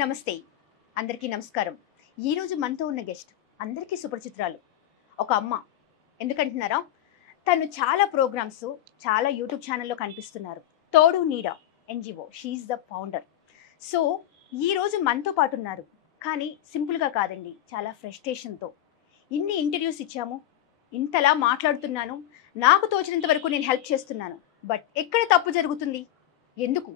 నమస్తే అందరికీ నమస్కారం. ఈ రోజు మనతో ఉన్న గెస్ట్ అందరికీ సుపరిచితురాలు, ఒక అమ్మ. ఎందుకంటున్నారా, తను చాలా ప్రోగ్రామ్స్, చాలా యూట్యూబ్ ఛానల్లో కనిపిస్తున్నారు. తోడు నీడ NGO, she is the founder. So ఈ రోజు మనతో పాటు ఉన్నారు. కానీ సింపుల్గా కాదండి, చాలా ఫ్రస్ట్రేషన్తో. ఇన్ని ఇంటర్వ్యూస్ ఇచ్చాము, ఇంతలా మాట్లాడుతున్నాను, నాకు తోచినంత వరకు నేను హెల్ప్ చేస్తున్నాను. బట్ ఎక్కడ తప్పు జరుగుతుంది, ఎందుకు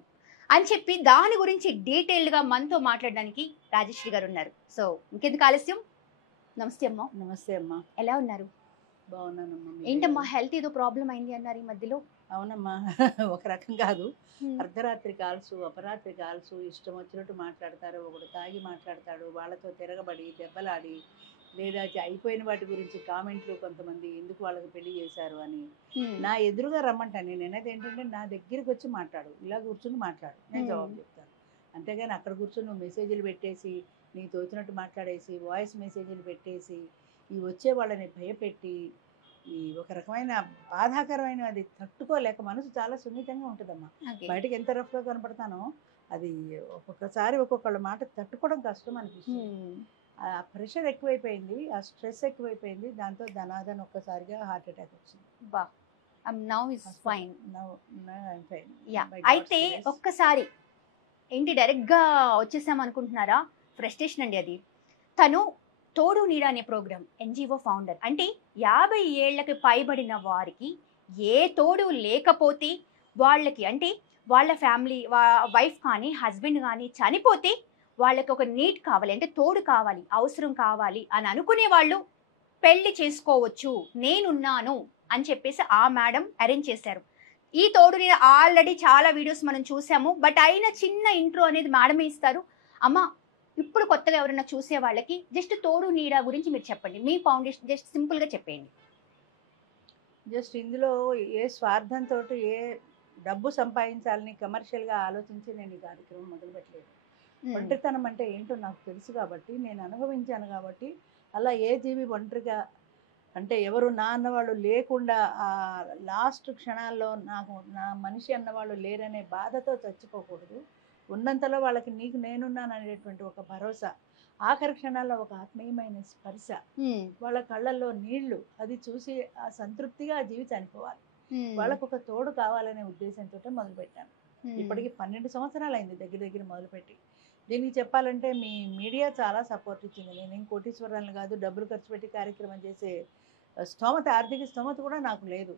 అని చెప్పి దాని గురించి డీటెయిల్డ్గా మనతో మాట్లాడడానికి రాజశ్రీ గారు ఉన్నారు. సో ఇంకెందుకు ఆలస్యం, నమస్తే అమ్మా. నమస్తే అమ్మా. ఎలా ఉన్నారు? బాగున్నానమ్మా. ఏంటమ్మా, హెల్త్ ఏదో ప్రాబ్లం అయింది అన్నారు ఈ మధ్యలో? అవునమ్మా, ఒక రకం కాదు. అర్ధరాత్రి కాల్స్, అపరాత్రి కాల్స్, ఇష్టం వచ్చినట్టు మాట్లాడతారు. ఒకడు తాగి మాట్లాడతాడు, వాళ్ళతో తిరగబడి దెబ్బలాడి, లేదా అయిపోయిన వాటి గురించి కామెంట్లు, కొంతమంది ఎందుకు వాళ్ళకి పెళ్లి చేశారు అని నా ఎదురుగా రమ్మంటాను. నేను అనేది ఏంటంటే, నా దగ్గరికి వచ్చి మాట్లాడు, ఇలా కూర్చుని మాట్లాడు, నేను జవాబు చెప్తాను. అంతేగాని అక్కడ కూర్చొని నువ్వు మెసేజ్లు పెట్టేసి, నీకు తోచినట్టు మాట్లాడేసి, వాయిస్ మెసేజ్లు పెట్టేసి, ఈ వచ్చే వాళ్ళని భయపెట్టి, ఈ ఒక రకమైన బాధాకరమైన, అది తట్టుకోలేక, మనసు చాలా సున్నితంగా ఉంటుందమ్మా. బయటకు ఎంత రఫ్గా కనపడతానో అది ఒక్కొక్కసారి ఒక్కొక్కళ్ళ మాట తట్టుకోవడం కష్టం అనిపిస్తుంది. ఆ ప్రెషర్ ఎక్కువైపోయింది, ఆ స్ట్రెస్ ఎక్కువైపోయింది. దాంతో ధనాధన్ ఒక్కసారిగా హార్ట్ అటాక్ వచ్చింది. అయితే ఒక్కసారి ఏంటి డైరెక్ట్గా వచ్చేసాం అనుకుంటున్నారా? ఫ్రస్ట్రేషన్ అండి అది. తను తోడు నీడ అనే ప్రోగ్రామ్ ఎన్జిఓ ఫౌండర్. అంటే 50 ఏళ్లకి పైబడిన వారికి ఏ తోడు లేకపోతే వాళ్ళకి, అంటే వాళ్ళ ఫ్యామిలీ వైఫ్ కానీ హస్బెండ్ కానీ చనిపోతే వాళ్ళకి ఒక నీడ్ కావాలి, అంటే తోడు కావాలి, అవసరం కావాలి అని అనుకునే వాళ్ళు పెళ్లి చేసుకోవచ్చు, నేనున్నాను అని చెప్పేసి ఆ మేడం అరేంజ్ చేశారు. ఈ తోడు నీడ ఆల్రెడీ చాలా వీడియోస్ మనం చూసాము. బట్ అయినా చిన్న ఇంట్రో అనేది మేడమే ఇస్తారు. అమ్మ, ఇప్పుడు కొత్తగా ఎవరైనా చూసే వాళ్ళకి జస్ట్ తోడు నీడ గురించి మీరు చెప్పండి, మీ ఫౌండేషన్ జస్ట్ సింపుల్గా చెప్పేయండి. జస్ట్ ఇందులో ఏ స్వార్థంతో, ఏ డబ్బు సంపాదించాలని కమర్షియల్గా ఆలోచించి నేను ఈ కార్యక్రమం మొదలుపెట్టలేదు. ఒంటరితనం అంటే ఏంటో నాకు తెలుసు కాబట్టి, నేను అనుభవించాను కాబట్టి. అలా ఏ జీవి ఒంటరిగా, అంటే ఎవరు నా అన్నవాళ్ళు లేకుండా ఆ లాస్ట్ క్షణాల్లో నాకు నా మనిషి అన్నవాళ్ళు లేరనే బాధతో చచ్చిపోకూడదు. ఉన్నంతలో వాళ్ళకి నీకు నేనున్నాను అనేటువంటి ఒక భరోసా, ఆఖరి క్షణాల్లో ఒక ఆత్మీయమైన స్పర్శ, వాళ్ళ కళ్ళల్లో నీళ్లు, అది చూసి ఆ సంతృప్తిగా ఆ జీవి చనిపోవాలి. వాళ్ళకు ఒక తోడు కావాలనే ఉద్దేశంతో మొదలుపెట్టాను. ఇప్పటికి 12 సంవత్సరాలు అయింది దగ్గర దగ్గర మొదలుపెట్టి. దీనికి చెప్పాలంటే మీ మీడియా చాలా సపోర్ట్ ఇచ్చింది. నేనేం కోటీశ్వరాలను కాదు, డబ్బులు ఖర్చు పెట్టి కార్యక్రమం చేసే స్తోమత, ఆర్థిక స్తోమత కూడా నాకు లేదు.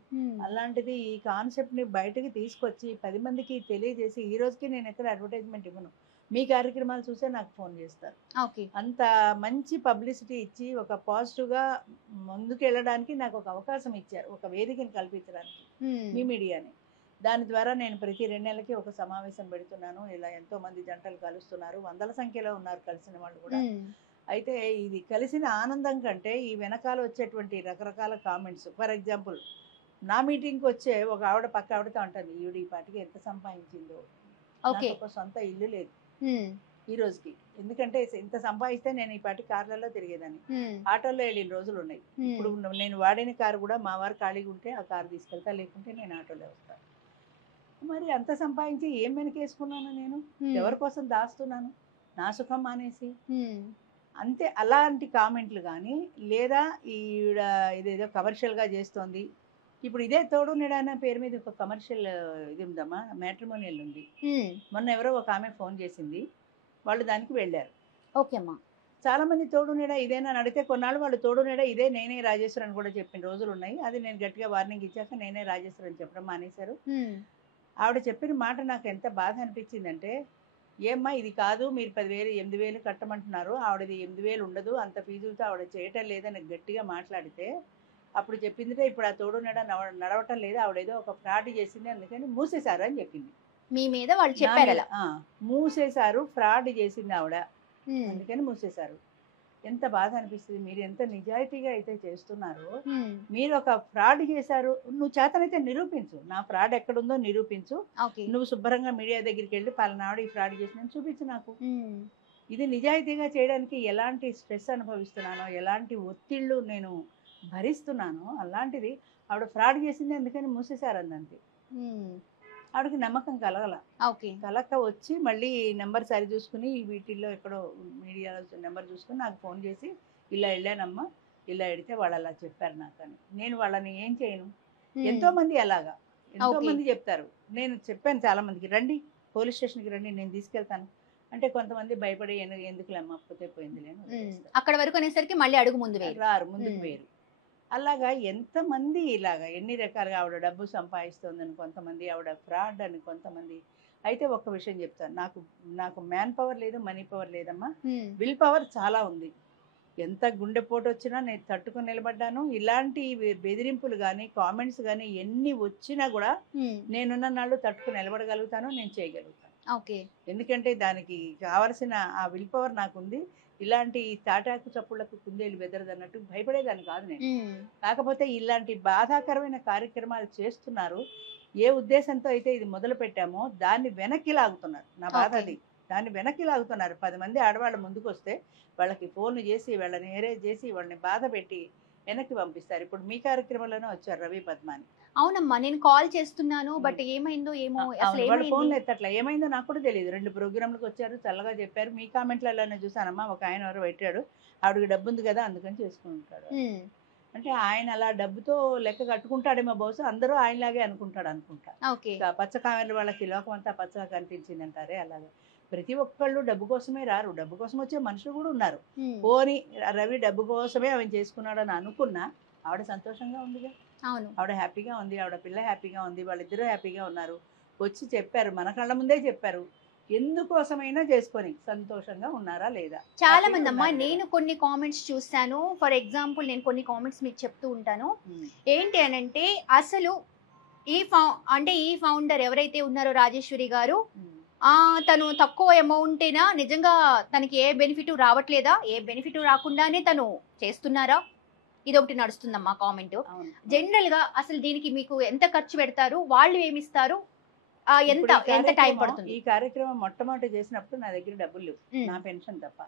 అలాంటిది ఈ కాన్సెప్ట్ని బయటకి తీసుకొచ్చి 10 మందికి తెలియజేసి, ఈ రోజుకి నేను ఎక్కడ అడ్వర్టైజ్మెంట్ ఇవ్వను, మీ కార్యక్రమాలు చూసే నాకు ఫోన్ చేస్తారు. అంత మంచి పబ్లిసిటీ ఇచ్చి ఒక పాజిటివ్గా ముందుకు వెళ్ళడానికి నాకు ఒక అవకాశం ఇచ్చారు, ఒక వేదికని కల్పించడానికి మీ మీడియాని. దాని ద్వారా నేను ప్రతి 2 నెలలకి ఒక సమావేశం పెడుతున్నాను. ఇలా ఎంతోమంది జంటలు కలుస్తున్నారు, వందల సంఖ్యలో ఉన్నారు కలిసిన వాళ్ళు కూడా. అయితే ఇది కలిసిన ఆనందం కంటే ఈ వెనకాల వచ్చేటువంటి రకరకాల కామెంట్స్. ఫర్ ఎగ్జాంపుల్, నా మీటింగ్కి వచ్చే ఒక ఆవిడ పక్క ఆవిడతో అంటుంది, ఈవిడ ఈ పాటికి ఎంత సంపాదించిందో, ఒక సొంత ఇల్లు లేదు ఈ రోజుకి. ఎందుకంటే ఇంత సంపాదిస్తే నేను ఈ పాటి కార్లలో తిరిగేదాన్ని, ఆటోలో వెళ్ళిన రోజులు ఉన్నాయి. ఇప్పుడు నేను వాడిన కారు కూడా మా వారు ఖాళీగా ఉంటే ఆ కారు తీసుకెళ్తా, లేకుంటే నేను ఆటోలో వస్తాను. మరి అంత సంపాదించి ఏం వెనకేసుకున్నాను నేను, ఎవరి కోసం దాస్తున్నాను, నా సుఖం మానేసి అంతే. అలాంటి కామెంట్లు కానీ, లేదా ఈవిడ ఇదేదో కమర్షియల్గా చేస్తోంది. ఇప్పుడు ఇదే తోడు నీడ అనే పేరు మీద ఒక కమర్షియల్ ఇది ఉందమ్మా, మ్యాట్రిమోనియల్ ఉంది. మొన్న ఎవరో ఒక ఆమె ఫోన్ చేసింది, వాళ్ళు దానికి వెళ్ళారు. ఓకే అమ్మా. చాలామంది తోడు నీడ ఇదేనా అని అడిగితే, కొన్నాళ్ళు వాళ్ళు తోడు నీడ ఇదే నేనే రాజేశ్వరి అని కూడా చెప్పిన రోజులు ఉన్నాయి. అది నేను గట్టిగా వార్నింగ్ ఇచ్చాక నేనే రాజేశ్వరి అని చెప్పడం మానేశారు. ఆవిడ చెప్పిన మాట నాకు ఎంత బాధ అనిపించిందంటే, ఏమ్మా ఇది కాదు, మీరు 10,000 8,000 కట్టమంటున్నారు, ఆవిడది 8,000 ఉండదు, అంత ఫీజులతో ఆవిడ చేయటం లేదని గట్టిగా మాట్లాడితే, అప్పుడు చెప్పిందిటే ఇప్పుడు ఆ తోడు నీడ నడవటం లేదు, ఆవిడేదో ఒక ఫ్రాడ్ చేసింది, అందుకని మూసేశారు అని చెప్పింది. మీ మీద వాళ్ళు చెప్పారు, మూసేశారు, ఫ్రాడ్ చేసింది ఆవిడ, అందుకని మూసేశారు. ఎంత బాధ అనిపిస్తుంది. మీరు ఎంత నిజాయితీగా అయితే చేస్తున్నారో, మీరు ఒక ఫ్రాడ్ చేశారు, నువ్వు చేతనైతే నిరూపించు, నా ఫ్రాడ్ ఎక్కడుందో నిరూపించు, నువ్వు శుభ్రంగా మీడియా దగ్గరికి వెళ్ళి పలానాడు ఈ ఫ్రాడ్ చేసిన చూపించు నాకు. ఇది నిజాయితీగా చేయడానికి ఎలాంటి స్ట్రెస్ అనుభవిస్తున్నానో, ఎలాంటి ఒత్తిళ్ళు నేను భరిస్తున్నానో, అలాంటిది ఆవిడ ఫ్రాడ్ చేసింది అందుకని మూసేశారు అందంతే. ఆవిడకి నమ్మకం కలగల. ఓకే. కలక వచ్చి మళ్ళీ నెంబర్ సరి చూసుకుని వీటిల్లో ఎక్కడో మీడియాలో నెంబర్ చూసుకుని నాకు ఫోన్ చేసి ఇలా వెళ్ళానమ్మా, ఇలా వెడితే వాళ్ళు అలా చెప్పారు నాకని. నేను వాళ్ళని ఏం చేయను. ఎంతో మంది అలాగా ఎంతో మంది చెప్తారు. నేను చెప్పాను చాలా మందికి, రండి పోలీస్ స్టేషన్కి రండి, నేను తీసుకెళ్తాను అంటే కొంతమంది భయపడి ఎందుకులే అమ్మ పోతే పోయిందిలే అని వదిలేస్తారు. అక్కడ వరకు అనేసరికి మళ్ళీ అడుగు ముందు వేరు. రారు, ముందుకు వేరు. అలాగా ఎంతమంది ఇలాగా ఎన్ని రకాలుగా ఆవిడ డబ్బు సంపాదిస్తోందని కొంతమంది, ఆవిడ ఫ్రాడ్ అని కొంతమంది. అయితే ఒక్క విషయం చెప్తాను, నాకు మ్యాన్ పవర్ లేదు, మనీ పవర్ లేదమ్మా, విల్ పవర్ చాలా ఉంది. ఎంత గుండెపోటు వచ్చినా నేను తట్టుకొని నిలబడ్డాను. ఇలాంటి బెదిరింపులు కానీ కామెంట్స్ కానీ ఎన్ని వచ్చినా కూడా నేనున్న నాళ్ళు తట్టుకుని నిలబడగలుగుతాను, నేను చేయగలుగుతాను. ఓకే. ఎందుకంటే దానికి కావలసిన ఆ విల్ పవర్ నాకుంది. ఇలాంటి తాటాకు చప్పుళ్లకు కుందేలు బెదరదన్నట్టు భయపడేదాన్ని కాదు నేను. కాకపోతే ఇలాంటి బాధాకరమైన కార్యక్రమాలు చేస్తున్నారు. ఏ ఉద్దేశంతో అయితే ఇది మొదలు పెట్టామో దాన్ని వెనక్కి లాగుతున్నారు. నా బాధ అది. దాన్ని వెనక్కి లాగుతున్నారు. 10 మంది ఆడవాళ్ళ ముందుకు వస్తే వాళ్ళకి ఫోన్లు చేసి వాళ్ళని హెరేజ్ చేసి వాళ్ళని బాధ పెట్టి వెనక్కి పంపిస్తారు. ఇప్పుడు మీ కార్యక్రమంలోనే వచ్చారు రవి పద్మాని. అవునమ్మా, నేను కాల్ చేస్తున్నాను, బట్ ఏమైందో ఏమో అసలు వాళ్ళు ఫోన్లు ఎత్తట్లా. ఏమైందో నాకు కూడా తెలియదు. 2 ప్రోగ్రాంలకు వచ్చారు, చల్లగా చెప్పారు. మీ కామెంట్లలోనే చూసానమ్మా, ఒక ఆయన ఎవరో పెట్టాడు, ఆవిడకి డబ్బు ఉంది కదా అందుకని చేసుకుంటాడు. అంటే ఆయన అలా డబ్బుతో లెక్క కట్టుకుంటాడేమో, బహుశా అందరూ ఆయనలాగే అనుకుంటా. పచ్చ కామెర్లు వాళ్ళకి లోకం అంతా పచ్చగా కనిపించింది అంటారే, అలాగే ప్రతి ఒక్కళ్ళు డబ్బు కోసమే రారు. డబ్బు కోసం వచ్చే మనుషులు కూడా ఉన్నారు. పోని రవి డబ్బు కోసమే ఆమె చేసుకున్నాడని అనుకున్నా ఆవిడ సంతోషంగా ఉందిగా. అవును, ఆవిడ హ్యాపీగా ఉంది, ఆవిడ పిల్ల హ్యాపీగా ఉంది, వాళ్ళిద్దరూ హ్యాపీగా ఉన్నారు. వచ్చి చెప్పారు, మన కళ్ళ ముందే చెప్పారు. ఎందుకోసమైనా చేసుకొని సంతోషంగా ఉన్నారా లేదా? చాలా మంది అమ్మా, నేను కొన్ని కామెంట్స్ చూసాను. ఫర్ ఎగ్జాంపుల్ నేను కొన్ని కామెంట్స్ మీకు చెప్తూ ఉంటాను. ఏంటి అనంటే, అసలు ఈ ఫౌండర్ ఎవరైతే ఉన్నారో రాజేశ్వరి గారు, తను తక్కువ అమౌంటేనా, నిజంగా తనకి ఏ బెనిఫిట్ రావట్లేదా, ఏ బెనిఫిట్ రాకుండానే తను చేస్తున్నారా, ఇదొకటి నడుస్తుందమ్మా కామెంట్. జనరల్ గా అసలు దీనికి మీకు ఎంత ఖర్చు పెడతారు, వాళ్ళు ఏమిస్తారు, ఎంత టైం పడుతుంది? ఈ కార్యక్రమం మొట్టమొదటి చేసినప్పుడు నా దగ్గర డబ్బులు లేవు, నా పెన్షన్ తప్ప.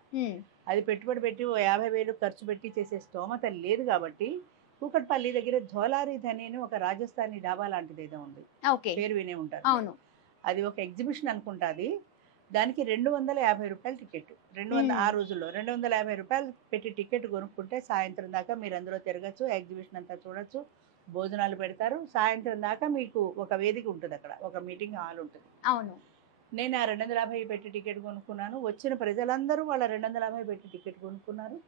అది పెట్టుబడి పెట్టి 50,000 ఖర్చు పెట్టి చేసే స్తోమత లేదు కాబట్టి కూకట్పల్లి దగ్గర ధోలారిధని అని ఒక రాజస్థానీ డాబా లాంటిది ఏదో ఉంది, పేరు వినే ఉంటారు. అవును, అది ఒక ఎగ్జిబిషన్ అనుకుంటుంది. దానికి 250 రూపాయలు టికెట్. ఆ రోజుల్లో 250 రూపాయలు పెట్టి టికెట్ కొనుక్కుంటే సాయంత్రం దాకా మీరు అందులో తిరగచ్చు, ఎగ్జిబిషన్ అంతా చూడొచ్చు, భోజనాలు పెడతారు. సాయంత్రం దాకా మీకు ఒక వేదిక ఉంటుంది, అక్కడ ఒక మీటింగ్ హాల్ ఉంటుంది. అవును, నేను ఆ 250 పెట్టి టికెట్ కొనుక్కున్నాను. వచ్చిన ప్రజలందరూ వాళ్ళ 250 పెట్టి టికెట్ కొనుక్కున్నారు.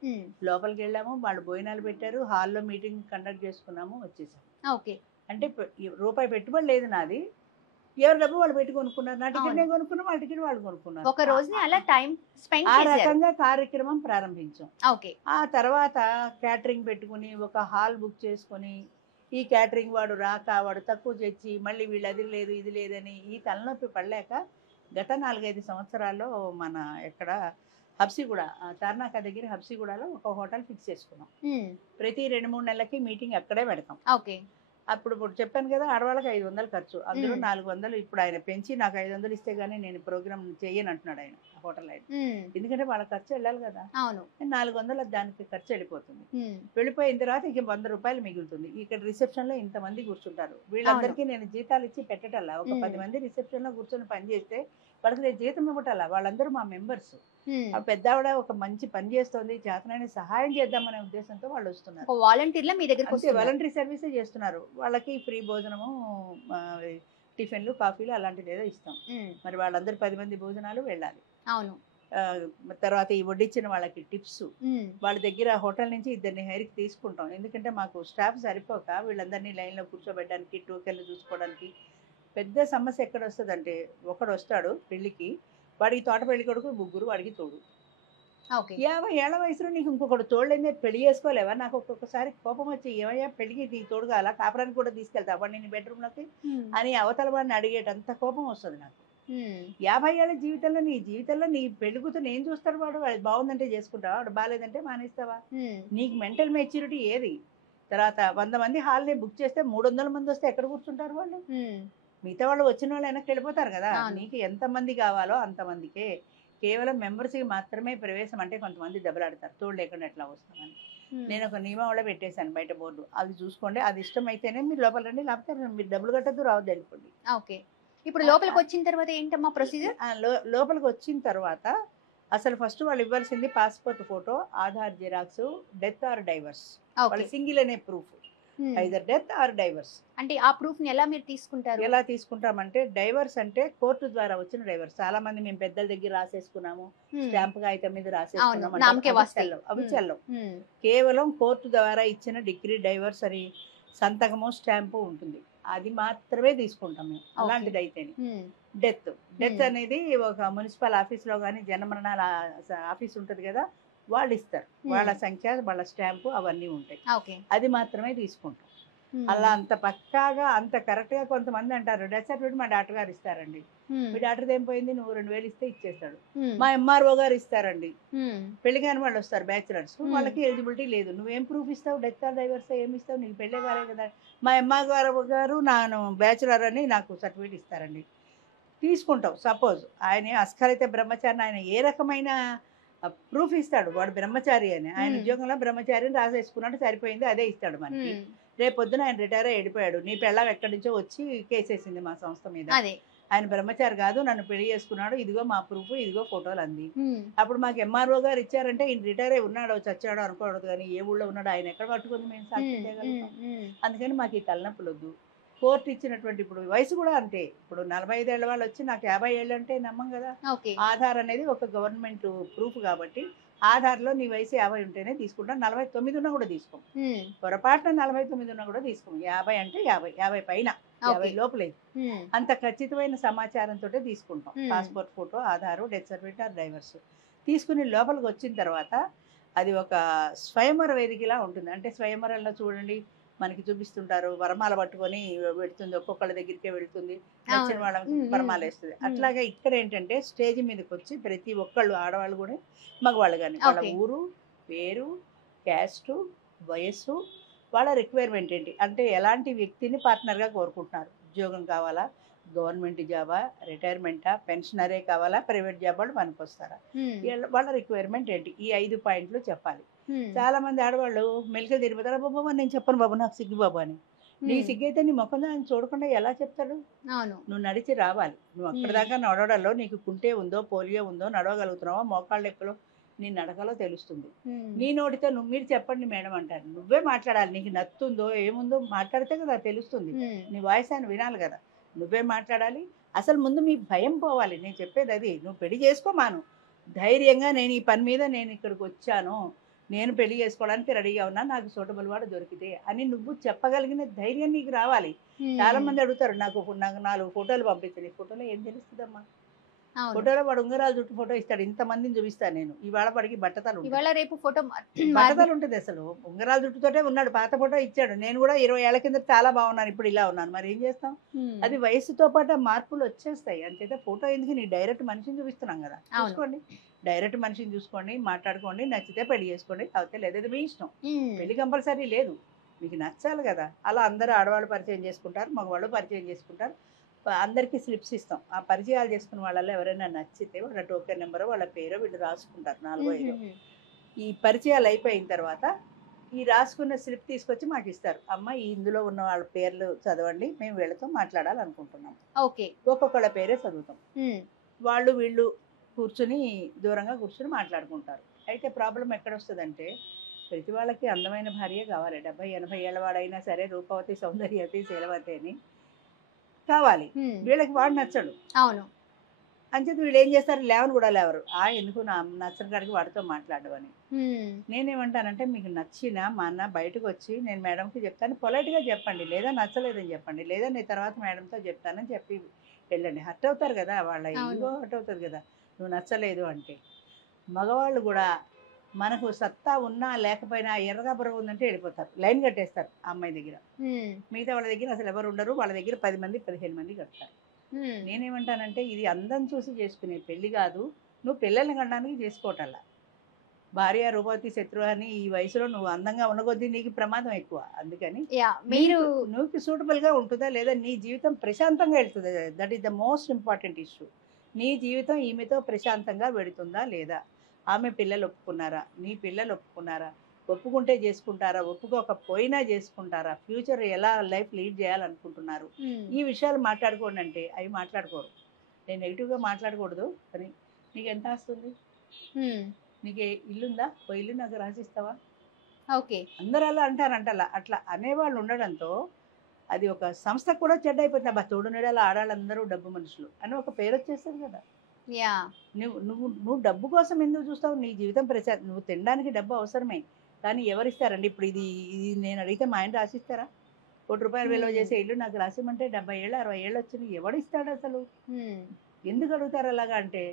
లోపలికి వెళ్ళాము, వాళ్ళు భోజనాలు పెట్టారు, హాల్లో మీటింగ్ కండక్ట్ చేసుకున్నాము, వచ్చేసాము. అంటే రూపాయి పెట్టుబడి లేదు నాది. ఎవరు డబ్బు వాళ్ళు పెట్టి కొనుక్కున్నారు. నా టికెట్ నేను కొనుక్కున్నా, వాళ్ళ టికెట్ వాళ్ళు కొనుక్కున్నారు. ఒక రోజుని అలా టైం స్పెండ్ ఆ రకంగా కార్యక్రమం ప్రారంభించాం. ఆ తర్వాత క్యాటరింగ్ పెట్టుకుని ఒక హాల్ బుక్ చేసుకుని, ఈ క్యాటరింగ్ వాడు రాక వాడు తక్కువ తెచ్చి మళ్ళీ వీళ్ళు అది లేదు ఇది లేదని ఈ తలనొప్పి పడలేక గత 4-5 సంవత్సరాల్లో మన ఎక్కడ హబ్సిగూడ, తార్నాక దగ్గర హబ్సిగూడలో ఒక హోటల్ ఫిక్స్ చేసుకున్నాం. ప్రతి 2-3 నెలలకి మీటింగ్ అక్కడే పెడతాం. అప్పుడు చెప్పాను కదా, ఆడవాళ్ళకి 500 ఖర్చు, అందులో 400 ఇప్పుడు ఆయన పెంచి నాకు 500 ఇస్తే గానీ నేను ప్రోగ్రామ్ చెయ్యను అంటున్నాడు ఆయన, హోటల్ ఆయన. ఎందుకంటే వాళ్ళ ఖర్చు వెళ్ళాలి కదా. 400 దానికి ఖర్చు వెళ్ళిపోతుంది. వెళ్ళిపోయిన తర్వాత ఇక 100 రూపాయలు మిగులుతుంది. ఇక్కడ రిసెప్షన్ లో ఇంతమంది కూర్చుంటారు, వీళ్ళందరికీ నేను జీతాలు ఇచ్చి పెట్టటల్లా. ఒక 10 మంది రిసెప్షన్ లో కూర్చొని పని చేస్తే వాళ్ళకి నేను జీతం ఇవ్వటల్లా, వాళ్ళందరూ మా మెంబర్స్. పెద్ద ఆవిడ ఒక మంచి పని చేస్తుంది, చేతనైనా సహాయం చేద్దామనే ఉద్దేశంతో వాళ్ళు వస్తున్నారు. వాలంటీర్ల మీ దగ్గర వాలంటరీ సర్వీసే చేస్తున్నారు. వాళ్ళకి ఫ్రీ భోజనము, టిఫిన్లు, కాఫీలు అలాంటిది ఏదో ఇస్తాం. మరి వాళ్ళందరూ 10 మంది భోజనాలు వెళ్ళాలి. అవును. తర్వాత ఈ వడ్డించిన వాళ్ళకి టిప్స్, వాళ్ళ దగ్గర హోటల్ నుంచి 2 హైర్కి తీసుకుంటాం. ఎందుకంటే మాకు స్టాఫ్ సరిపోక వీళ్ళందరినీ లైన్లో కూర్చోబెట్టడానికి, టోకెన్లు చూసుకోవడానికి. పెద్ద సమస్య ఎక్కడ వస్తుందంటే, ఒకడు వస్తాడు పెళ్ళికి, వాడికి తోట పెళ్లి కొడుకు 3, వాడికి తోడు. 50 ఏళ్ల వయసులో నీకు ఇంకొకటి తోడులేదే పెళ్లి చేసుకోలేవా? నాకు ఒక్కొక్కసారి కోపం వచ్చి, ఏమయ్యా పెళ్లికి నీకు తోడుగా అలా కాపురానికి కూడా తీసుకెళ్తా వాడిని నీ బెడ్రూమ్లోకి అని అవతల వాడిని అడిగేటంత కోపం వస్తుంది నాకు. 50 ఏళ్ల జీవితంలో నీ పెళ్లి కూతురు ఏం చూస్తాడు వాడు? వాడు బాగుందంటే చేసుకుంటావా, వాడు బాగాలేదంటే మానేస్తావా? నీకు మెంటల్ మెచ్యూరిటీ ఏది? తర్వాత 100 మంది హాల్ని బుక్ చేస్తే 300 మంది వస్తే ఎక్కడ కూర్చుంటారు వాళ్ళు? మిగతా వాళ్ళు వచ్చిన వాళ్ళు వెనక్కి వెళ్ళిపోతారు కదా. నీకు ఎంతమంది కావాలో అంతమందికే, కేవలం మెంబర్స్కి మాత్రమే ప్రవేశం. అంటే కొంతమంది దెబ్బలాడతారు, తోడు లేకుండా ఎట్లా వస్తామని. నేను ఒక నియమం కూడా పెట్టేశాను బయట బోర్డు, అది చూసుకోండి, అది ఇష్టమైతేనే మీరు లోపల రండి, లేకపోతే మీరు డబ్బులు కట్టద్దు, రావద్దు, వెళ్ళిపోండి. ఇప్పుడు లోపలికి వచ్చిన తర్వాత ఏంటమ్మా ప్రొసీజర్? లోపలికి వచ్చిన తర్వాత అసలు ఫస్ట్ వాళ్ళు ఇవ్వాల్సింది passport photo, Aadhaar xerox, death or divorce. వాళ్ళు సింగిల్ అనే proof, either death or divorce. అంటే ఆ ప్రూఫ్ ని ఎలా మీరు తీసుకుంటారు? ఎలా తీసుకుంటామంటే డైవర్స్ అంటే కోర్టు ద్వారా వచ్చిన డైవర్స్. చాలా మంది మేము పెద్దల దగ్గర రాసేసుకున్నాము, స్టాంప్ కాగితం మీద రాసేసుకున్నాము, అవి చెల్లవు. కేవలం కోర్టు ద్వారా ఇచ్చిన డిగ్రీ డైవర్స్ అని సంతకము స్టాంపు ఉంటుంది, అది మాత్రమే తీసుకుంటాం మేము. అలాంటిది అయితేనే డెత్ అనేది ఒక మున్సిపల్ ఆఫీస్లో కానీ జనమరణాల ఆఫీస్ ఉంటుంది కదా, వాళ్ళు ఇస్తారు. వాళ్ళ సంఖ్య, వాళ్ళ స్టాంపు అవన్నీ ఉంటాయి, అది మాత్రమే తీసుకుంటాం. అలా అంత పక్కాగా అంత కరెక్ట్ గా కొంతమంది అంటారు డెత్ సర్టిఫికేట్ మా డాక్టర్ గారు ఇస్తారండి. మీ డాక్టర్ ఏం పోయింది, నువ్వు 2000 ఇస్తే ఇచ్చేస్తాడు. మా ఎంఆర్ఓ గారు ఇస్తారండి. పెళ్లి కాని వాళ్ళు వస్తారు బ్యాచులర్స్, వాళ్ళకి ఎలిజిబిలిటీ లేదు. నువ్వేం ప్రూఫ్ ఇస్తావు, డెత్ ఆర్ డైవర్స్ ఏమి ఇస్తావు, నీకు పెళ్ళే కాలే కదా. మా ఎంఆర్ఓ గారు నాను బ్యాచులర్ అని నాకు సర్టిఫికేట్ ఇస్తారండి, తీసుకుంటావు. సపోజ్ ఆయన అస్కరైతే బ్రహ్మచారి, ఆయన ఏ రకమైన ప్రూఫ్ ఇస్తాడు, వాడు బ్రహ్మచారి అని, ఆయన ఉద్యోగంలో బ్రహ్మచారి అని రాసేసుకున్నాడు, సరిపోయింది, అదే ఇస్తాడు మనకి. రేపు పొద్దున ఆయన రిటైర్ అయ్యి వెళ్ళిపోయాడు, నీ పెళ్ళం ఎక్కడి నుంచో వచ్చి కేసేసింది మా సంస్థ మీద, ఆయన బ్రహ్మచారి కాదు, నన్ను పెళ్లి చేసుకున్నాడు, ఇదిగో మా ప్రూఫ్, ఇదిగో ఫోటోలు అంది. అప్పుడు మాకు ఎంఆర్ఓ గారు ఇచ్చారంటే ఈయన రిటైర్ అయ్యి ఉన్నాడో చచ్చాడో అనుకోవద్దు, కానీ ఏ ఊళ్ళో ఉన్నాడో ఆయన ఎక్కడ పట్టుకుంది మేము సాక్ష్యం చేయగలుగుతాం. అందుకని మాకు ఈ తలనొప్పులు వద్దు. కోర్టు ఇచ్చినటువంటి, ఇప్పుడు వయసు కూడా అంతే, ఇప్పుడు 45 ఏళ్ళ వాళ్ళు వచ్చి నాకు 50 ఏళ్ళు అంటే నమ్మం కదా. ఆధార్ అనేది ఒక గవర్నమెంట్ ప్రూఫ్ కాబట్టి ఆధార్లో నీ వయసు 50 ఉంటేనే తీసుకుంటాం. 49 ఉన్నా కూడా తీసుకోం, పొరపాటున 49 ఉన్నా కూడా తీసుకోం. 50 అంటే 50 పైన, 50 లోపలేదు, అంత ఖచ్చితమైన సమాచారంతో తీసుకుంటాం. Passport photo, Aadhaar, death certificate or divorce తీసుకుని లోపలికి వచ్చిన తర్వాత అది ఒక స్వయంవర వేదికలా ఉంటుంది. అంటే స్వయంవరంలో చూడండి మనకి చూపిస్తుంటారు, వరమాల పట్టుకొని పెడుతుంది, ఒక్కొక్కళ్ళ దగ్గరికే వెళుతుంది, నచ్చిన వాళ్ళకి వరమాల వేస్తుంది. అట్లాగే ఇక్కడ ఏంటంటే స్టేజ్ మీదకి వచ్చి ప్రతి ఒక్కళ్ళు, ఆడవాళ్ళు కూడా మగవాళ్ళు కానీ, వాళ్ళ ఊరు, పేరు, క్యాస్టు, వయస్సు, వాళ్ళ రిక్వైర్మెంట్ ఏంటి, అంటే ఎలాంటి వ్యక్తిని పార్ట్నర్గా కోరుకుంటున్నారు, ఉద్యోగం కావాలా, గవర్నమెంట్ జాబా, రిటైర్మెంటా, పెన్షనరే కావాలా, ప్రైవేట్ జాబ్ వాళ్ళు పనికి వస్తారా, వాళ్ళ రిక్వైర్మెంట్ ఏంటి, ఈ 5 పాయింట్లు చెప్పాలి. చాలా మంది ఆడవాళ్ళు మెలికలు తిరిగిపోతారు, బాబా నేను చెప్పను బాబు, నాకు సిగ్గు బాబు అని. నీ సిగ్గైతే నీ ముఖం ఆయన చూడకుండా ఎలా చెప్తాడు? నువ్వు నడిచి రావాలి. నువ్వు అక్కడ దాకా నడవడంలో నీకు కుంటే ఉందో, పోలియో ఉందో, నడవగలుగుతున్నావా, మోకాళ్ళ ఎక్కలో నీ నడకలో తెలుస్తుంది. నీ నోటితో మీరు చెప్పండి మేడం అంటారు, నువ్వే మాట్లాడాలి. నీకు నత్తుందో ఏముందో మాట్లాడితే కదా తెలుస్తుంది. నీ వాయిస్ ఆయన వినాలి కదా, నువ్వే మాట్లాడాలి. అసలు ముందు మీ భయం పోవాలి. నేను చెప్పేది అది, నువ్వు పెళ్లి చేసుకోమాను, ధైర్యంగా నేను ఈ పని మీద నేను ఇక్కడికి వచ్చాను, నేను పెళ్లి చేసుకోవడానికి రెడీగా ఉన్నా, నాకు సూటబుల్ వాడు దొరికితే అని నువ్వు చెప్పగలిగిన ధైర్యం నీకు రావాలి. చాలా మంది అడుగుతారు, నాకు 4 ఫోటోలు పంపించండి. ఫోటోలో ఏం తెలుస్తుందమ్మా? ఫోటోలో వాడు ఉంగరాలు చుట్టూ ఫోటో ఇస్తాడు, ఇంతమందిని చూపిస్తాను నేను. ఇవాళ వాడికి బట్టతలు ఉంటుంది, అసలు ఉంగరాల జుట్టుతోటే ఉన్నాడు. పాత ఫోటో ఇచ్చాడు, నేను కూడా 20 ఏళ్ల కింద చాలా బాగున్నాను, ఇప్పుడు ఇలా ఉన్నాను. మరి ఏం చేస్తాం? అది వయసుతో పాటు మార్పులు వచ్చేస్తాయి. అంతేతే ఫోటో ఎందుకు, నీ డైరెక్ట్ మనిషిని చూపిస్తున్నాం కదా, చూసుకోండి, డైరెక్ట్ మనిషిని చూసుకోండి, మాట్లాడుకోండి, నచ్చితే పెళ్లి చేసుకోండి, లేకపోతే లేదది మీ ఇష్టం. పెళ్లి కంపల్సరీ లేదు, మీకు నచ్చాలి కదా. అలా అందరూ ఆడవాళ్ళు పరిచయం చేసుకుంటారు, మగవాళ్ళు పరిచయం చేసుకుంటారు, అందరికీ స్లిప్స్ ఇస్తాం. ఆ పరిచయాలు చేసుకున్న వాళ్ళలో ఎవరైనా నచ్చితే వాళ్ళ టోకెన్ నెంబరో వాళ్ళ పేరో వీళ్ళు రాసుకుంటారు, 4-5. ఈ పరిచయాలు అయిపోయిన తర్వాత ఈ రాసుకున్న స్లిప్ తీసుకొచ్చి మాకు ఇస్తారు. అమ్మ ఇందులో ఉన్న వాళ్ళ పేర్లు చదవండి, మేము వీళ్ళతో మాట్లాడాలనుకుంటున్నాం. ఒక్కొక్కళ్ళ పేరే చదువుతాం. వాళ్ళు వీళ్ళు కూర్చుని దూరంగా కూర్చుని మాట్లాడుకుంటారు. అయితే ప్రాబ్లం ఎక్కడొస్తుందంటే, ప్రతి వాళ్ళకి అందమైన భార్య కావాలి. 70-80 ఏళ్ళ వాడైనా సరే రూపవతి, సౌందర్యవతి, శీలవతి అని కావాలి. వీళ్ళకి వాడు నచ్చడు. అవును, అంచేత వీళ్ళు ఏం చేస్తారు, లేవని కూడా లేవరు. ఎందుకు నా నచ్చిన కాడికి వాడితో మాట్లాడడం అని. నేనేమంటానంటే, మీకు నచ్చినా మా అన్న బయటకు వచ్చి నేను మేడంకి చెప్తాను, పొలైట్గా చెప్పండి, లేదా నచ్చలేదని చెప్పండి, లేదా నేను తర్వాత మేడంతో చెప్తానని చెప్పి వెళ్ళండి. హర్ట్ అవుతారు కదా, వాళ్ళ ఈగో హర్ట్ అవుతుంది కదా నువ్వు నచ్చలేదు అంటే. మగవాళ్ళు కూడా మనకు సత్తా ఉన్నా లేకపోయినా ఎర్రగా బుర్ర ఉందంటే వెళ్ళిపోతారు, లైన్ కట్టేస్తారు ఆ అమ్మాయి దగ్గర. మిగతా వాళ్ళ దగ్గర అసలు ఎవరు ఉండరు, వాళ్ళ దగ్గర 10 మంది 15 మంది కడతారు. నేనేమంటానంటే, ఇది అందం చూసి చేసుకునే పెళ్లి కాదు, నువ్వు పిల్లల్ని కనడానికి చేసుకోవటల్లా. భార్య రూపవతి శత్రు అని ఈ వయసులో నువ్వు అందంగా ఉన్నకొద్దీ నీకు ప్రమాదం ఎక్కువ. అందుకని నువ్వు సూటబుల్గా ఉంటుందా లేదా, నీ జీవితం ప్రశాంతంగా వెళ్తుందా, that is the most important issue. నీ జీవితం ఈమెతో ప్రశాంతంగా వెళుతుందా లేదా, ఆమె పిల్లలు ఒప్పుకున్నారా, నీ పిల్లలు ఒప్పుకున్నారా, ఒప్పుకుంటే చేసుకుంటారా, ఒప్పుకోకపోయినా చేసుకుంటారా, ఫ్యూచర్ ఎలా లైఫ్ లీడ్ చేయాలనుకుంటున్నారు, ఈ విషయాలు మాట్లాడుకోండి అంటే అవి మాట్లాడుకోరు. నేను నెగిటివ్గా మాట్లాడకూడదు అని. నీకు ఎంత వస్తుంది, నీకు ఇల్లుందా, ఓ ఇల్లు నాకు రాసిస్తావా, ఓకే. అందరూ అలా అంటారంట. అట్లా అనేవాళ్ళు ఉండడంతో అది ఒక సంస్థకు కూడా చెడ్డ అయిపోతుంది. అబ్బా తోడు నీడల ఆడాళ్ళందరూ డబ్బు మనుషులు అని ఒక పేరు వచ్చేస్తుంది కదా. యా. నువ్వు డబ్బు కోసం ఎందుకు చూస్తావు, నీ జీవితం నువ్వు తినడానికి డబ్బు అవసరమే, కానీ ఎవరిస్తారండి. ఇప్పుడు ఇది ఇది నేను అడిగితే మా ఆయన రాసిస్తారా? ₹1,00,000 విలువ చేసే ఇల్లు నాకు రాసిమంటే 70 ఏళ్ళు 60 ఏళ్ళు వచ్చింది, ఎవడిస్తాడు అసలు? ఎందుకు అడుగుతారు అలాగా అంటే,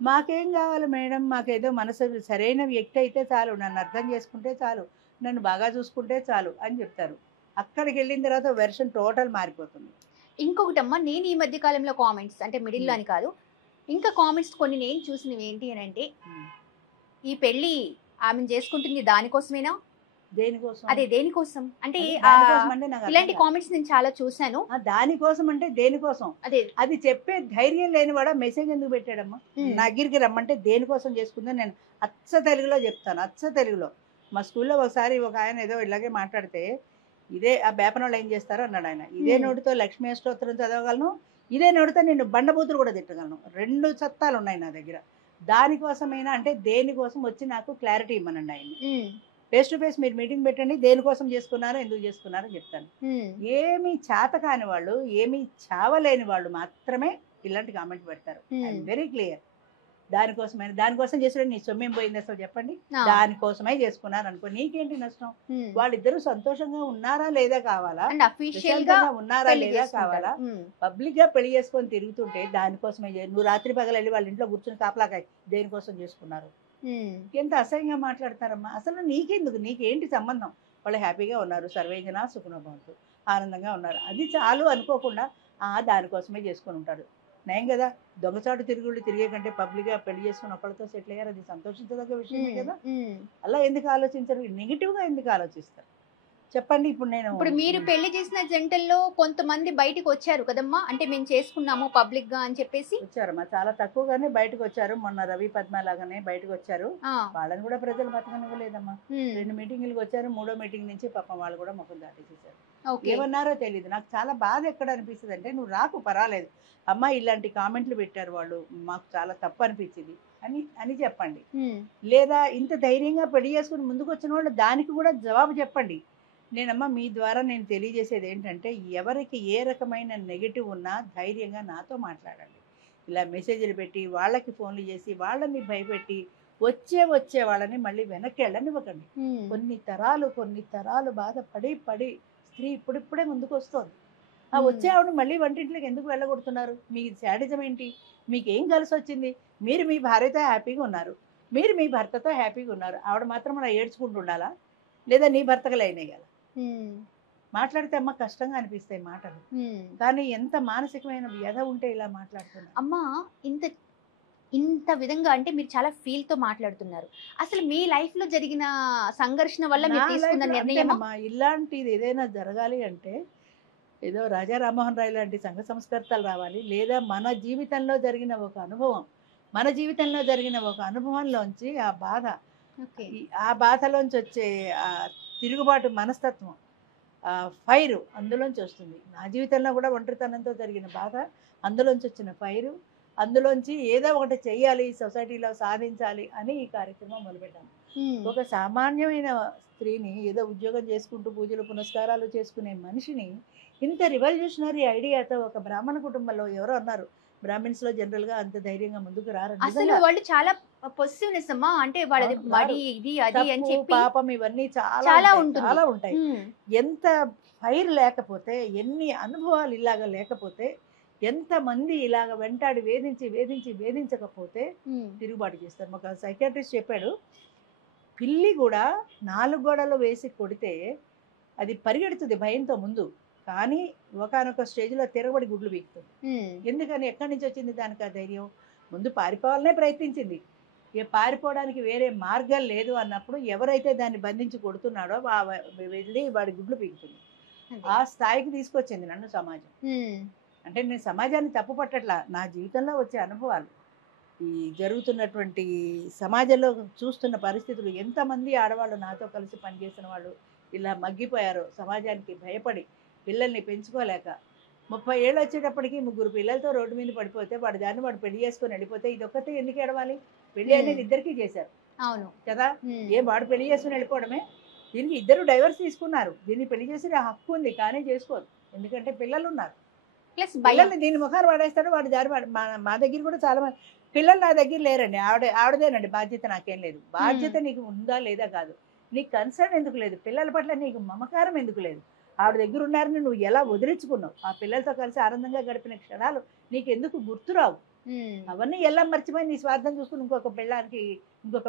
మాకేం కావాలి మేడం, మాకేదో మనసు సరైన వ్యక్తి అయితే చాలు, నన్ను అర్థం చేసుకుంటే చాలు, నన్ను బాగా చూసుకుంటే చాలు అని చెప్తారు. అక్కడికి వెళ్ళిన తర్వాత వెర్షన్ టోటల్ మారిపోతుంది. ఇంకొకటమ్మా, నేను ఈ మధ్య కాలంలో కామెంట్స్ అంటే మిడిల్లో అని కాదు, ఇంకా కామెంట్స్ కొన్ని నేను చూసినవి ఏంటి అని అంటే, ఈ పెళ్లి ఆమెను చేసుకుంటుంది దానికోసమేనా, దేనికోసం, అదే దేనికోసం అంటే దానికోసం అంటే నాకు ఇలాంటి అర్థం కాదు. కామెంట్స్ నేను చాలా చూశాను. దానికోసం అంటే దేనికోసం, అదే అది చెప్పే ధైర్యం లేనివాడా మెసేజ్ ఎందుకు పెట్టాడమ్మా? నా దగ్గరికి రమ్మంటే దేనికోసం చేసుకుందో నేను అచ్చ తెలుగులో చెప్తాను, అచ్చ తెలుగులో. మా స్కూల్లో ఒకసారి ఒక ఆయన ఏదో ఇలాగే మాట్లాడితే, ఇదే ఆ బేపనోళ్ళు ఏం చేస్తారో అన్నాడు ఆయన. ఇదే నోటితో లక్ష్మీ అష్టోత్తరం చదవగలను, ఇదే నోటితో నేను బండబూతులు కూడా తిట్టగలను, 2 సత్తాలు ఉన్నాయి నా దగ్గర. దానికోసమైనా అంటే దేనికోసం వచ్చి నాకు క్లారిటీ ఇమ్మనండి ఆయన. ఫేస్ టు ఫేస్ మీరు మీటింగ్ పెట్టండి, దేనికోసం చేసుకున్నారో ఎందుకు చేసుకున్నారో చెప్తాను. ఏమీ చేత కాని వాళ్ళు, ఏమీ చావలేని వాళ్ళు మాత్రమే ఇలాంటి కామెంట్ పెడతారు. I'm very clear. దానికోసం చేసిన నీ సొమ్మేం పోయింది అసలు చెప్పండి. దానికోసమే చేసుకున్నారు అనుకో, నీకేంటి నష్టం? వాళ్ళిద్దరూ సంతోషంగా ఉన్నారా లేదా కావాలా, ఉన్నారా లేదా కావాలా. పబ్లిక్ గా పెళ్లి చేసుకొని తిరుగుతుంటే దానికోసమే నువ్వు రాత్రి పగలు వెళ్ళి వాళ్ళ ఇంట్లో కూర్చొని కాపలాకాయ దేనికోసం చేసుకున్నారు. ఎంత అసహ్యంగా మాట్లాడతారమ్మా. అసలు నీకెందుకు, నీకేంటి సంబంధం? వాళ్ళు హ్యాపీగా ఉన్నారు, సర్వేజన సుఖనోభవంతు, ఆనందంగా ఉన్నారు, అది చాలు అనుకోకుండా దానికోసమే చేసుకొని ఉంటారు. నయం కదా. దొంగచాటు తిరుగుళ్ళు తిరిగే కంటే పబ్లిక్గా పెళ్లి చేసుకుని ఒకళ్ళతో సెటిల్ అయ్యారు, అది సంతోషించదగ్గ విషయమే కదా. అలా ఎందుకు ఆలోచించరు, నెగిటివ్గా ఎందుకు ఆలోచిస్తారు చెప్పండి. ఇప్పుడు మీరు పెళ్లి చేసిన జంటల్లో కొంతమంది బయటకు వచ్చారు కదమ్మా, అంటే మేము చేసుకున్నాము పబ్లిక్ గా అని చెప్పేసి వచ్చారమ్మా, చాలా తక్కువగానే బయటకు వచ్చారు. మొన్న రవి పద్మ లాగానే బయటకు వచ్చారు. వాళ్ళని కూడా ప్రజలు బతకనివ్వలేదమ్మా. 2 మీటింగులకు వచ్చారు, 3వ మీటింగ్ నుంచి పాపం వాళ్ళు కూడా ముఖం దాటేసేసారు. ఏమన్నారో తెలియదు. నాకు చాలా బాధ ఎక్కడ అనిపిస్తుంది అంటే, నువ్వు రాకు పర్వాలేదు అమ్మా, ఇలాంటి కామెంట్లు పెట్టారు వాళ్ళు, మాకు చాలా తప్పు అనిపించింది అని చెప్పండి. లేదా ఇంత ధైర్యంగా పెళ్లి చేసుకుని ముందుకు వచ్చిన వాళ్ళు దానికి కూడా జవాబు చెప్పండి. నేనమ్మా మీ ద్వారా నేను తెలియజేసేది ఏంటంటే, ఎవరికి ఏ రకమైన నెగిటివ్ ఉన్నా ధైర్యంగా నాతో మాట్లాడండి. ఇలా మెసేజ్లు పెట్టి వాళ్ళకి ఫోన్లు చేసి వాళ్ళని భయపెట్టి వచ్చే వాళ్ళని మళ్ళీ వెనక్కి వెళ్ళనివ్వకండి. కొన్ని తరాలు బాధపడి స్త్రీ ఇప్పుడిప్పుడే ముందుకు వస్తుంది. వచ్చే ఆవిడ మళ్ళీ వంటింట్లోకి ఎందుకు వెళ్ళగొడుతున్నారు? మీ శాడిజం ఏంటి? మీకేం కలిసి వచ్చింది? మీరు మీ భార్యతో హ్యాపీగా ఉన్నారు, మీరు మీ భర్తతో హ్యాపీగా ఉన్నారు, ఆవిడ మాత్రం అలా ఏడ్చుకుంటూ ఉండాలా? లేదా నీ భర్తకు లైనేయాలా? మాట్లాడితే అమ్మ కష్టంగా అనిపిస్తాయి మాటలు, కానీ ఎంత మానసికమైన వ్యధ ఉంటే ఇలా మాట్లాడుతున్నారు. అమ్మా ఇంత విధంగా అంటే మీరు చాలా ఫీల్ తో మాట్లాడుతున్నారు. అసలు మీ లైఫ్ లో జరిగిన సంఘర్షణ వల్ల మీరు తీసుకున్న నిర్ణయం ఇలాంటిది ఏదైనా జరగాలి అంటే ఏదో రాజా రామ్మోహన్ రాయ్ లాంటి సంఘ సంస్కర్తలు రావాలి, లేదా మన జీవితంలో జరిగిన ఒక అనుభవంలోంచి ఆ బాధలోంచి వచ్చే తిరుగుబాటు మనస్తత్వం, ఫైరు అందులోంచి వస్తుంది. నా జీవితంలో కూడా ఒంటరితనంతో జరిగిన బాధ, అందులోంచి వచ్చిన ఫైరు, అందులోంచి ఏదో ఒకటి చెయ్యాలి, సొసైటీలో సాధించాలి అని ఈ కార్యక్రమం మొదలుపెట్టాను. ఒక సామాన్యమైన స్త్రీని, ఏదో ఉద్యోగం చేసుకుంటూ పూజలు పునస్కారాలు చేసుకునే మనిషిని ఇంత రివల్యూషనరీ ఐడియాతో ఒక బ్రాహ్మణ కుటుంబంలో ఎవరో అన్నారు, బ్రాహ్మిన్స్ లో జనరల్ గా అంత ధైర్యంగా ముందుకు రారు. అసలు వాళ్ళు చాలా పొసెసివ్నెస్ అమ్మా, అంటే వాళ్ళది మడి ఇది అది అని చెప్పి పాపం ఇవన్నీ చాలా ఉంటాయి. ఎంత ఫైర్ లేకపోతే, ఎన్ని అనుభవాలు ఇలాగా లేకపోతే, ఎంతమంది ఇలాగ వెంటాడి వేధించకపోతే తిరుగుబాటు చేస్తారు. ఒక సైకాట్రిస్ట్ చెప్పాడు, పిల్లి కూడా 4 గోడలు వేసి కొడితే అది పరిగెడుతుంది భయంతో ముందు, కానీ ఒకనొక స్టేజ్లో తిరగబడి గుడ్లు వీక్తుంది. ఎందుకని? ఎక్కడి నుంచి వచ్చింది దానికి ఆ ధైర్యం? ముందు పారిపోవాలనే ప్రయత్నించింది. పారిపోవడానికి వేరే మార్గం లేదు అన్నప్పుడు ఎవరైతే దాన్ని బంధించి కొడుతున్నాడో వెళ్ళి వాడి గుడ్లు పీకుతుంది. ఆ స్థాయికి తీసుకొచ్చింది నన్ను సమాజం. అంటే నేను సమాజాన్ని తప్పు పట్టట్లా, నా జీవితంలో వచ్చే అనుభవాలు. ఈ జరుగుతున్నటువంటి సమాజంలో చూస్తున్న పరిస్థితులు, ఎంతమంది ఆడవాళ్ళు నాతో కలిసి పనిచేసిన వాళ్ళు ఇలా మగ్గిపోయారో సమాజానికి భయపడి పిల్లల్ని పెంచుకోలేక. 30 ఏళ్ళు వచ్చేటప్పటికి 3 పిల్లలతో రోడ్డు మీద పడిపోతే వాడి దాన్ని వాడు పెళ్లి చేసుకొని వెళ్ళిపోతే ఇదొక్కటే ఎందుకు ఏడవాలి? పెళ్లి అనేది ఇద్దరికీ చేశారు అవును కదా. వాడు పెళ్లి చేసుకుని వెళ్ళిపోవడమే. దీనికి ఇద్దరు డైవర్స్ తీసుకున్నారు. దీన్ని పెళ్లి చేసే హక్కు ఉంది, కానీ చేసుకోదు. ఎందుకంటే పిల్లలు ఉన్నారు. ప్లస్ పిల్లల్ని దీని ముఖాన్ని వాడేస్తాడు, వాడి దారి మా దగ్గర కూడా చాలా మంది పిల్లలు నా దగ్గర లేరండి. ఆవిడదేనండి బాధ్యత, నాకేం లేదు. బాధ్యత నీకు ఉందా లేదా కాదు, నీకు కన్సర్న్ ఎందుకు లేదు, పిల్లల పట్ల నీకు మమకారం ఎందుకు లేదు. ఆవిడ దగ్గర ఉన్నారని నువ్వు ఎలా వదిలించుకున్నావు, ఆ పిల్లలతో కలిసి ఆనందంగా గడిపిన క్షణాలు నీకు ఎందుకు గుర్తురావు, అవన్నీ ఎలా మర్చిపోయి నీ స్వార్థం చూసుకుని ఇంకొక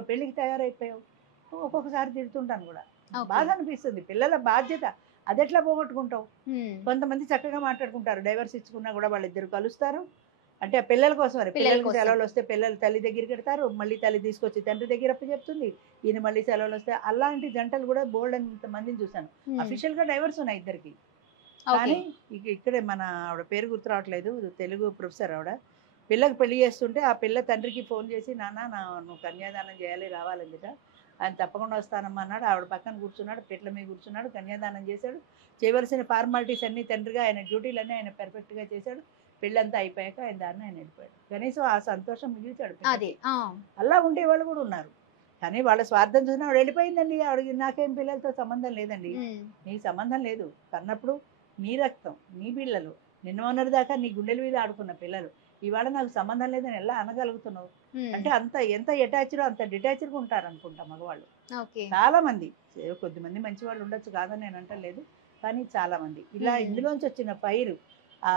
పెళ్లికి తయారైపోయావు. ఒక్కొక్కసారి తిడుతుంటాను కూడా, బాధ అనిపిస్తుంది. పిల్లల బాధ్యత అది ఎట్లా పోగొట్టుకుంటావు. కొంతమంది చక్కగా మాట్లాడుకుంటారు, డైవర్స్ ఇచ్చుకున్నా కూడా వాళ్ళిద్దరు కలుస్తారు. అంటే ఆ పిల్లల కోసం, పిల్లలకి సెలవులు వస్తే పిల్లలు తల్లి దగ్గరికి వెళ్తారు, మళ్ళీ తల్లి తీసుకొచ్చి తండ్రి దగ్గర చెప్తుంది, ఈయన మళ్ళీ సెలవులు వస్తే. అలాంటి జంటలు కూడా బోల్డ్ అంత మందిని చూశాను. అఫీషియల్ గా డైవర్స్ ఉన్నాయి ఇద్దరికి. కానీ ఇక్కడే మన ఆవిడ పేరు గుర్తు రావట్లేదు, తెలుగు ప్రొఫెసర్ ఆవిడ. పిల్లకి పెళ్లి చేస్తుంటే ఆ పిల్ల తండ్రికి ఫోన్ చేసి, నువ్వు కన్యాదానం చేయాలి, రావాలందిట. ఆయన తప్పకుండా వస్తానమ్మా అన్నాడు. ఆవిడ పక్కన కూర్చున్నాడు, పెట్ల మీద కూర్చున్నాడు, కన్యాదానం చేశాడు. చేయవలసిన ఫార్మాలిటీస్ అన్ని తండ్రిగా ఆయన డ్యూటీలన్నీ ఆయన పెర్ఫెక్ట్గా చేశాడు. పెళ్ళంతా అయిపోయాక ఆయన దాన్ని ఆయన వెళ్ళిపోయాడు. కనీసం ఆ సంతోషం మిగిల్చాడు. అలా ఉండేవాళ్ళు కూడా ఉన్నారు. కానీ వాళ్ళ స్వార్థం చూసినా ఆవిడ వెళ్ళిపోయిందండి. ఆవిడకి నాకేం పిల్లలతో సంబంధం లేదండి. నీకు సంబంధం లేదు. కన్నప్పుడు నీ రక్తం, నీ పిల్లలు, నిన్న మొన్నటి దాకా నీ గుండెల మీద ఆడుకున్న పిల్లలు, ఇవాళ నాకు సంబంధం లేదని ఎలా అనగలుగుతున్నావు? అంటే ఎంత అటాచ్డ్ అంత డిటాచ్డ్గా ఉంటారు అనుకుంటా మగవాళ్ళు. చాలా మంది, కొద్దిమంది మంచి వాళ్ళు ఉండొచ్చు, కాదని నేను అంటలేదు, కానీ చాలా మంది ఇలా ఇందులోంచి వచ్చిన పైరు, ఆ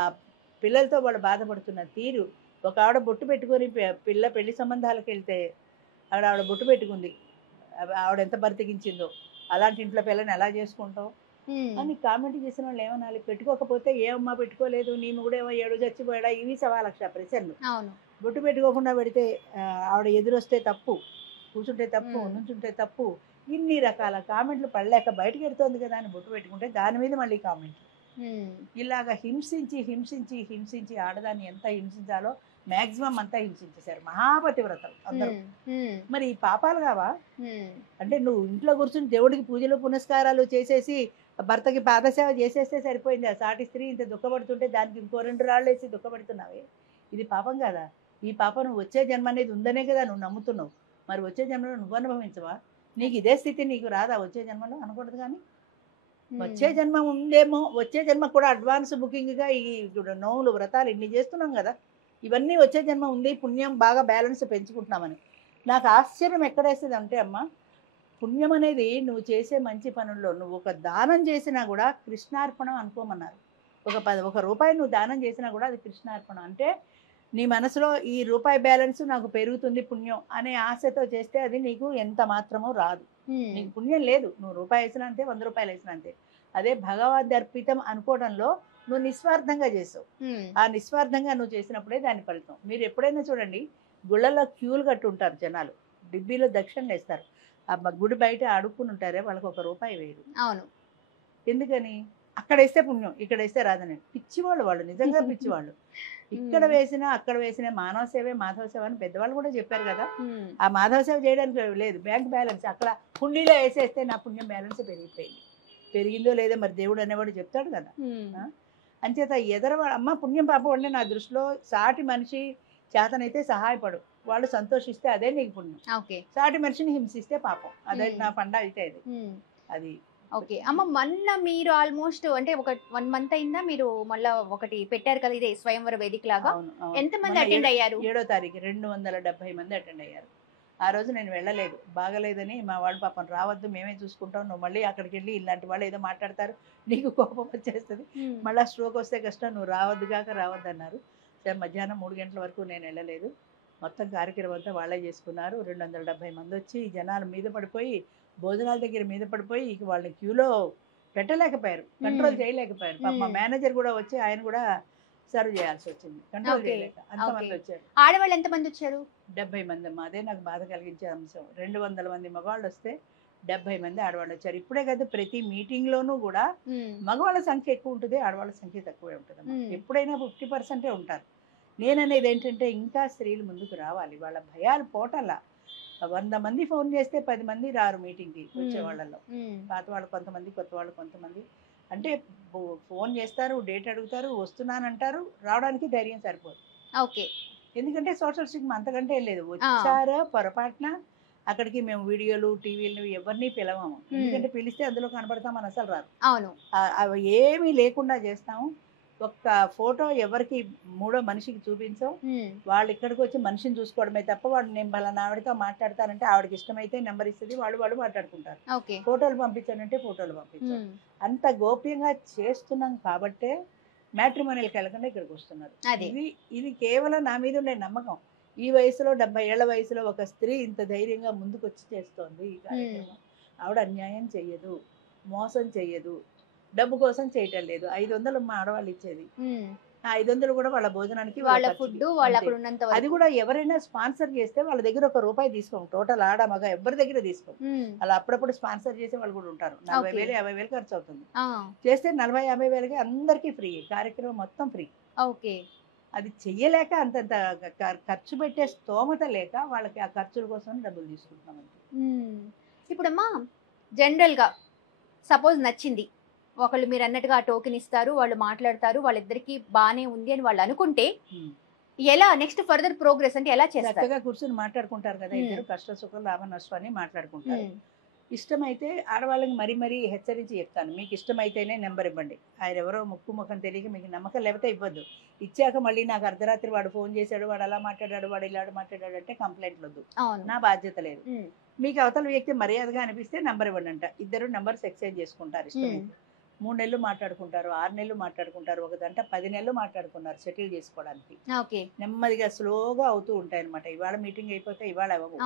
పిల్లలతో వాళ్ళు బాధపడుతున్న తీరు. ఒక ఆవిడ బొట్టు పెట్టుకొని పిల్ల పెళ్లి సంబంధాలకు వెళ్తే ఆవిడ బొట్టు పెట్టుకుంది, ఆవిడ ఎంత బతికించిందో, అలాంటి ఇంట్లో పిల్లని ఎలా చేసుకుంటావు అని కామెంట్ చేసిన వాళ్ళు ఏమనాలి? పెట్టుకోకపోతే ఏమమ్మా పెట్టుకోలేదు, నేను కూడా ఏమో 7 చచ్చిపోయాడా, ఇవి 1,00,000 ప్రశ్నలు. బొట్టు పెట్టుకోకుండా పెడితే ఆవిడ ఎదురొస్తే తప్పు, కూర్చుంటే తప్పు, నుంచుంటే తప్పు, ఇన్ని రకాల కామెంట్లు పడలేక బయటకు వెళ్తోంది కదా అని బొట్టు పెట్టుకుంటే దాని మీద మళ్ళీ కామెంట్లు. ఇలాగ హింసించి ఆడదాన్ని ఎంత హింసించాలో మాక్సిమం అంతా హింసించేశారు మహాపతివ్రతలు అందరూ. మరి ఈ పాపాలు కావా? అంటే నువ్వు ఇంట్లో కూర్చుని దేవుడికి పూజలు పునస్కారాలు చేసేసి భర్తకి పాదసేవ చేసేస్తే సరిపోయింది. ఆ సాటి స్త్రీ ఇంత దుఃఖపడుతుంటే దానికి ఇంకో 2 రాళ్ళు వేసి దుఃఖపడుతున్నావే, ఇది పాపం కదా? ఈ పాపం నువ్వు వచ్చే జన్మ అనేది ఉందనే కదా నువ్వు నమ్ముతున్నావు. మరి వచ్చే జన్మలో నువ్వు అనుభవించవా? నీకు ఇదే స్థితి నీకు రాదా వచ్చే జన్మలో? అనకూడదు. కానీ వచ్చే జన్మ ఉందేమో, వచ్చే జన్మ కూడా అడ్వాన్స్ బుకింగ్గా ఈ నోములు వ్రతాలు ఇన్ని చేస్తున్నాం కదా, ఇవన్నీ వచ్చే జన్మ ఉంది, పుణ్యం బాగా బ్యాలెన్స్ పెంచుకుంటున్నామని. నాకు ఆశ్చర్యం ఎక్కడేస్తుంది అంటే, అమ్మ, పుణ్యం అనేది నువ్వు చేసే మంచి పనుల్లో నువ్వు ఒక దానం చేసినా కూడా కృష్ణార్పణం అనుకోమన్నారు. ఒక రూపాయి నువ్వు దానం చేసినా కూడా అది కృష్ణార్పణం. అంటే నీ మనసులో ఈ రూపాయి బ్యాలెన్స్ నాకు పెరుగుతుంది పుణ్యం అనే ఆశతో చేస్తే అది నీకు ఎంత మాత్రమో రాదు. నీకు పుణ్యం లేదు. నువ్వు రూపాయి వేసినా అంతే, 100 రూపాయలు వేసినా అంతే. అదే భగవదర్పితం అనుకోవడంలో నువ్వు నిస్వార్థంగా చేసావు. ఆ నిస్వార్థంగా నువ్వు చేసినప్పుడే దాని ఫలితం. మీరు ఎప్పుడైనా చూడండి, గుళ్ళలో క్యూలు కట్టి ఉంటారు జనాలు, డిబ్బీలో దక్షిణలు వేస్తారు. ఆ గుడి బయట అడుక్కుని ఉంటారే, వాళ్ళకి 1 రూపాయి వేయరు. అవును. ఎందుకని? అక్కడ వేస్తే పుణ్యం, ఇక్కడ వేస్తే రాదని. పిచ్చివాళ్ళు వాళ్ళు, నిజంగా పిచ్చివాళ్ళు. ఇక్కడ వేసినా అక్కడ వేసినా మానవ సేవే మాధవ సేవ అని పెద్దవాళ్ళు కూడా చెప్పారు కదా. ఆ మాధవ సేవ చేయడానికి లేదు, బ్యాంక్ బ్యాలెన్స్ అక్కడ హుండీలో వేసేస్తే నా పుణ్యం బ్యాలెన్స్ పెరిగిందో లేదో మరి దేవుడు అనేవాడు చెప్తాడు కదా. అంచేత అమ్మ పుణ్యం పాపం అంటే నా దృష్టిలో సాటి మనిషి చేతనైతే సహాయపడు, వాళ్ళు సంతోషిస్తే అదే నీకు పుణ్యం. సాటి మనిషిని హింసిస్తే పాపం. అదే నా పండ అయితే అది. ఓకే అమ్మ, మొన్న మీరు ఆల్మోస్ట్ అంటే ఒక 1 మంత్ అయిందా మీరు మళ్ళీ ఒకటి పెట్టారు కదా, ఇదే స్వయంవర వేదిక లాగా. ఎంతమంది అటెండ్ అయ్యారు? 7వ తారీఖు 270 మంది అటెండ్ అయ్యారు. ఆ రోజు నేను వెళ్ళలేదు, బాగలేదని. మా వాళ్ళు పాపం రావద్దు, మేమే చూసుకుంటాం, నువ్వు మళ్ళీ అక్కడికి వెళ్ళి ఇలాంటి వాళ్ళు ఏదో మాట్లాడతారు, నీకు కోపం వచ్చేస్తుంది, మళ్ళీ స్ట్రోక్ వస్తే కష్టం, నువ్వు రావద్దు అన్నారు. సరే మధ్యాహ్నం 3 గంటల వరకు నేను వెళ్ళలేదు. మొత్తం కార్యక్రమం అంతా వాళ్ళే చేసుకున్నారు. 270 మంది వచ్చి జనాలు మీద పడిపోయి, భోజనాల దగ్గర మీద పడిపోయి ఇక వాళ్ళని క్యూలో పెట్టలేకపోయారు, కంట్రోల్ చేయలేకపోయారు. పాప మా మేనేజర్ కూడా వచ్చి ఆయన కూడా సర్వ్ చేయాల్సి వచ్చింది, కంట్రోల్ చేయలేక. అంతమంది వచ్చారు. ఆడవాళ్ళు ఎంతమంది వచ్చారు? 70 మంది అమ్మా. అదే నాకు బాధ కలిగించే అంశం. 200 మంది మగవాళ్ళు వస్తే 70 మంది ఆడవాళ్ళు వచ్చారు. ఇప్పుడే కదా ప్రతి మీటింగ్ లోనూ కూడా మగవాళ్ళ సంఖ్య ఎక్కువ ఉంటుంది, ఆడవాళ్ళ సంఖ్య తక్కువే ఉంటుంది. ఎప్పుడైనా 50% ఉంటారు. నేననేది ఏంటంటే ఇంకా స్త్రీలు ముందుకు రావాలి, వాళ్ళ భయాలు పోటల్లా. 100 మంది ఫోన్ చేస్తే 10 మంది రారు మీటింగ్కి వచ్చే వాళ్ళలో. పాత వాళ్ళు కొంతమంది, కొత్త వాళ్ళు కొంతమంది. అంటే ఫోన్ చేస్తారు, డేట్ అడుగుతారు, వస్తున్నానంటారు, రావడానికి ధైర్యం సరిపోదు. ఓకే. ఎందుకంటే సోషల్ స్టిగ్మా అంతకంటే ఏం లేదు. వచ్చారా పొరపాటున అక్కడికి మేము వీడియోలు టీవీలు ఎవరిని పిలవము, ఎందుకంటే పిలిస్తే అందులో కనబడతామని అసలు రాదు. అవును. అవి ఏమీ లేకుండా చేస్తాము. ఒక్క ఫోటో ఎవరికి మూడో మనిషికి చూపించాం, వాళ్ళు ఇక్కడికి వచ్చి మనిషిని చూసుకోవడమే తప్ప వాడు నేను పలానా ఆవిడతో మాట్లాడతానంటే ఆవిడకి ఇష్టమైతే నెంబర్ ఇస్తుంది, వాళ్ళు మాట్లాడుకుంటారు. ఫోటోలు పంపించానంటే ఫోటోలు పంపించాం. అంత గోప్యంగా చేస్తున్నాం కాబట్టే మ్యాట్రిమోనియల్కి వెళ్ళకుండా ఇక్కడికి వస్తున్నారు. ఇది కేవలం నా మీద ఉండే నమ్మకం. ఈ వయసులో 70 ఏళ్ల వయసులో ఒక స్త్రీ ఇంత ధైర్యంగా ముందుకు వచ్చి చేస్తోంది ఈ కార్యక్రమం. ఆవిడ అన్యాయం చెయ్యదు, మోసం చెయ్యదు, డబ్బు కోసం చేయటం లేదు. 500 మా ఆడవాళ్ళు ఇచ్చేది, ఆ 500 కూడా వాళ్ళ భోజనానికి, వాళ్ళ ఫుడ్, అది కూడా ఎవరైనా స్పాన్సర్ చేస్తే వాళ్ళ దగ్గర ₹1 తీసుకోం. టోటల్ ఆడ మగ ఎవరి దగ్గర తీసుకోం. అలా అప్పుడప్పుడు స్పాన్సర్ చేసే వాళ్ళు కూడా ఉంటారు. 40,000 50,000 ఖర్చు అవుతుంది. చేస్తే 40,000 50,000 అందరికీ ఫ్రీ, కార్యక్రమం మొత్తం ఫ్రీ. అది చెయ్యలేక అంతంత ఖర్చు పెట్టే స్తోమత లేక వాళ్ళకి ఆ ఖర్చుల కోసం డబ్బులు తీసుకుంటున్నాం. ఇప్పుడమ్మా జనరల్గా సపోజ్ నచ్చింది ఒకళ్ళు, మీరు అన్నట్టుగా ఆ టోకెన్ ఇస్తారు, వాళ్ళు మాట్లాడతారు, వాళ్ళిద్దరికి బానే ఉంది అని వాళ్ళు అనుకుంటే ఎలా నెక్స్ట్ ఫర్దర్ ప్రోగ్రెస్ అంటే ఎలా చేస్తారు? చక్కగా కూర్చొని మాట్లాడుకుంటారు కదా, ఇద్దరు కష్ట సుఖం లాభ నష్టం అని మాట్లాడుకుంటారు. ఇష్టమైతే ఆడవాళ్ళకి మరీ హెచ్చరించి చెప్తాను, మీకు ఇష్టమైతేనే నెంబర్ ఇవ్వండి. ఆయన ఎవరో ముక్కు ముఖం తెలియక మీకు నమ్మకం లేకపోతే ఇవ్వద్దు. ఇచ్చాక మళ్ళీ నాకు అర్ధరాత్రి వాడు ఫోన్ చేశాడు, వాడు అలా మాట్లాడాడు, వాడు ఇలా మాట్లాడాడు అంటే కంప్లైంట్లు వద్దు, నా బాధ్యత లేదు. మీకు అవతల వ్యక్తి మర్యాదగా అనిపిస్తే నెంబర్ ఇవ్వండి అంట. ఇద్దరు నెంబర్స్ ఎక్స్చేంజ్ చేసుకుంటారు. ఇష్టమైతే 3 నెలలు మాట్లాడుకుంటారు, 6 నెలలు మాట్లాడుకుంటారు, ఒక గంట 10 నెలలు మాట్లాడుకున్నారు సెటిల్ చేసుకోవడానికి. నెమ్మదిగా స్లోగా అవుతూ ఉంటాయి అనమాట. ఇవాళ మీటింగ్ అయిపోతే ఇవాళ అవ్వవు.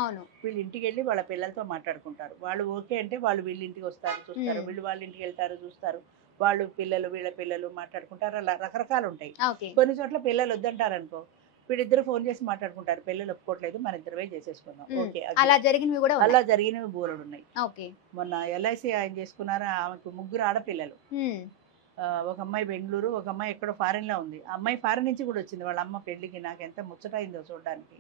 వీళ్ళు ఇంటికి వెళ్ళి వాళ్ళ పిల్లలతో మాట్లాడుకుంటారు. వాళ్ళు ఓకే అంటే వాళ్ళు వీళ్ళ ఇంటికి వస్తారు, చూస్తారు, వీళ్ళు వాళ్ళ ఇంటికి వెళ్తారు, చూస్తారు, వాళ్ళు పిల్లలు వీళ్ళ పిల్లలు మాట్లాడుకుంటారు. అలా రకరకాలు ఉంటాయి. కొన్ని చోట్ల పిల్లలు వద్దంటారు అనుకో, వీళ్ళిద్దరు ఫోన్ చేసి మాట్లాడుకుంటారు, పిల్లలు ఒప్పుకోవట్లేదు, మన ఇద్దరమే చేసేసుకుందాం. ఓకే, అలా జరిగినవి బోలెడు ఉన్నాయి. మొన్న LIC ఆయన చేసుకున్నారా, ఆమెకు 3 ఆడపిల్లలు. ఒక అమ్మాయి బెంగళూరు, ఒక అమ్మాయి ఎక్కడో ఫారెన్ లో ఉంది. ఆ అమ్మాయి ఫారెన్ నుంచి కూడా వచ్చింది వాళ్ళ అమ్మ పెళ్లికి. నాకు ఎంత ముచ్చటైందో చూడడానికి.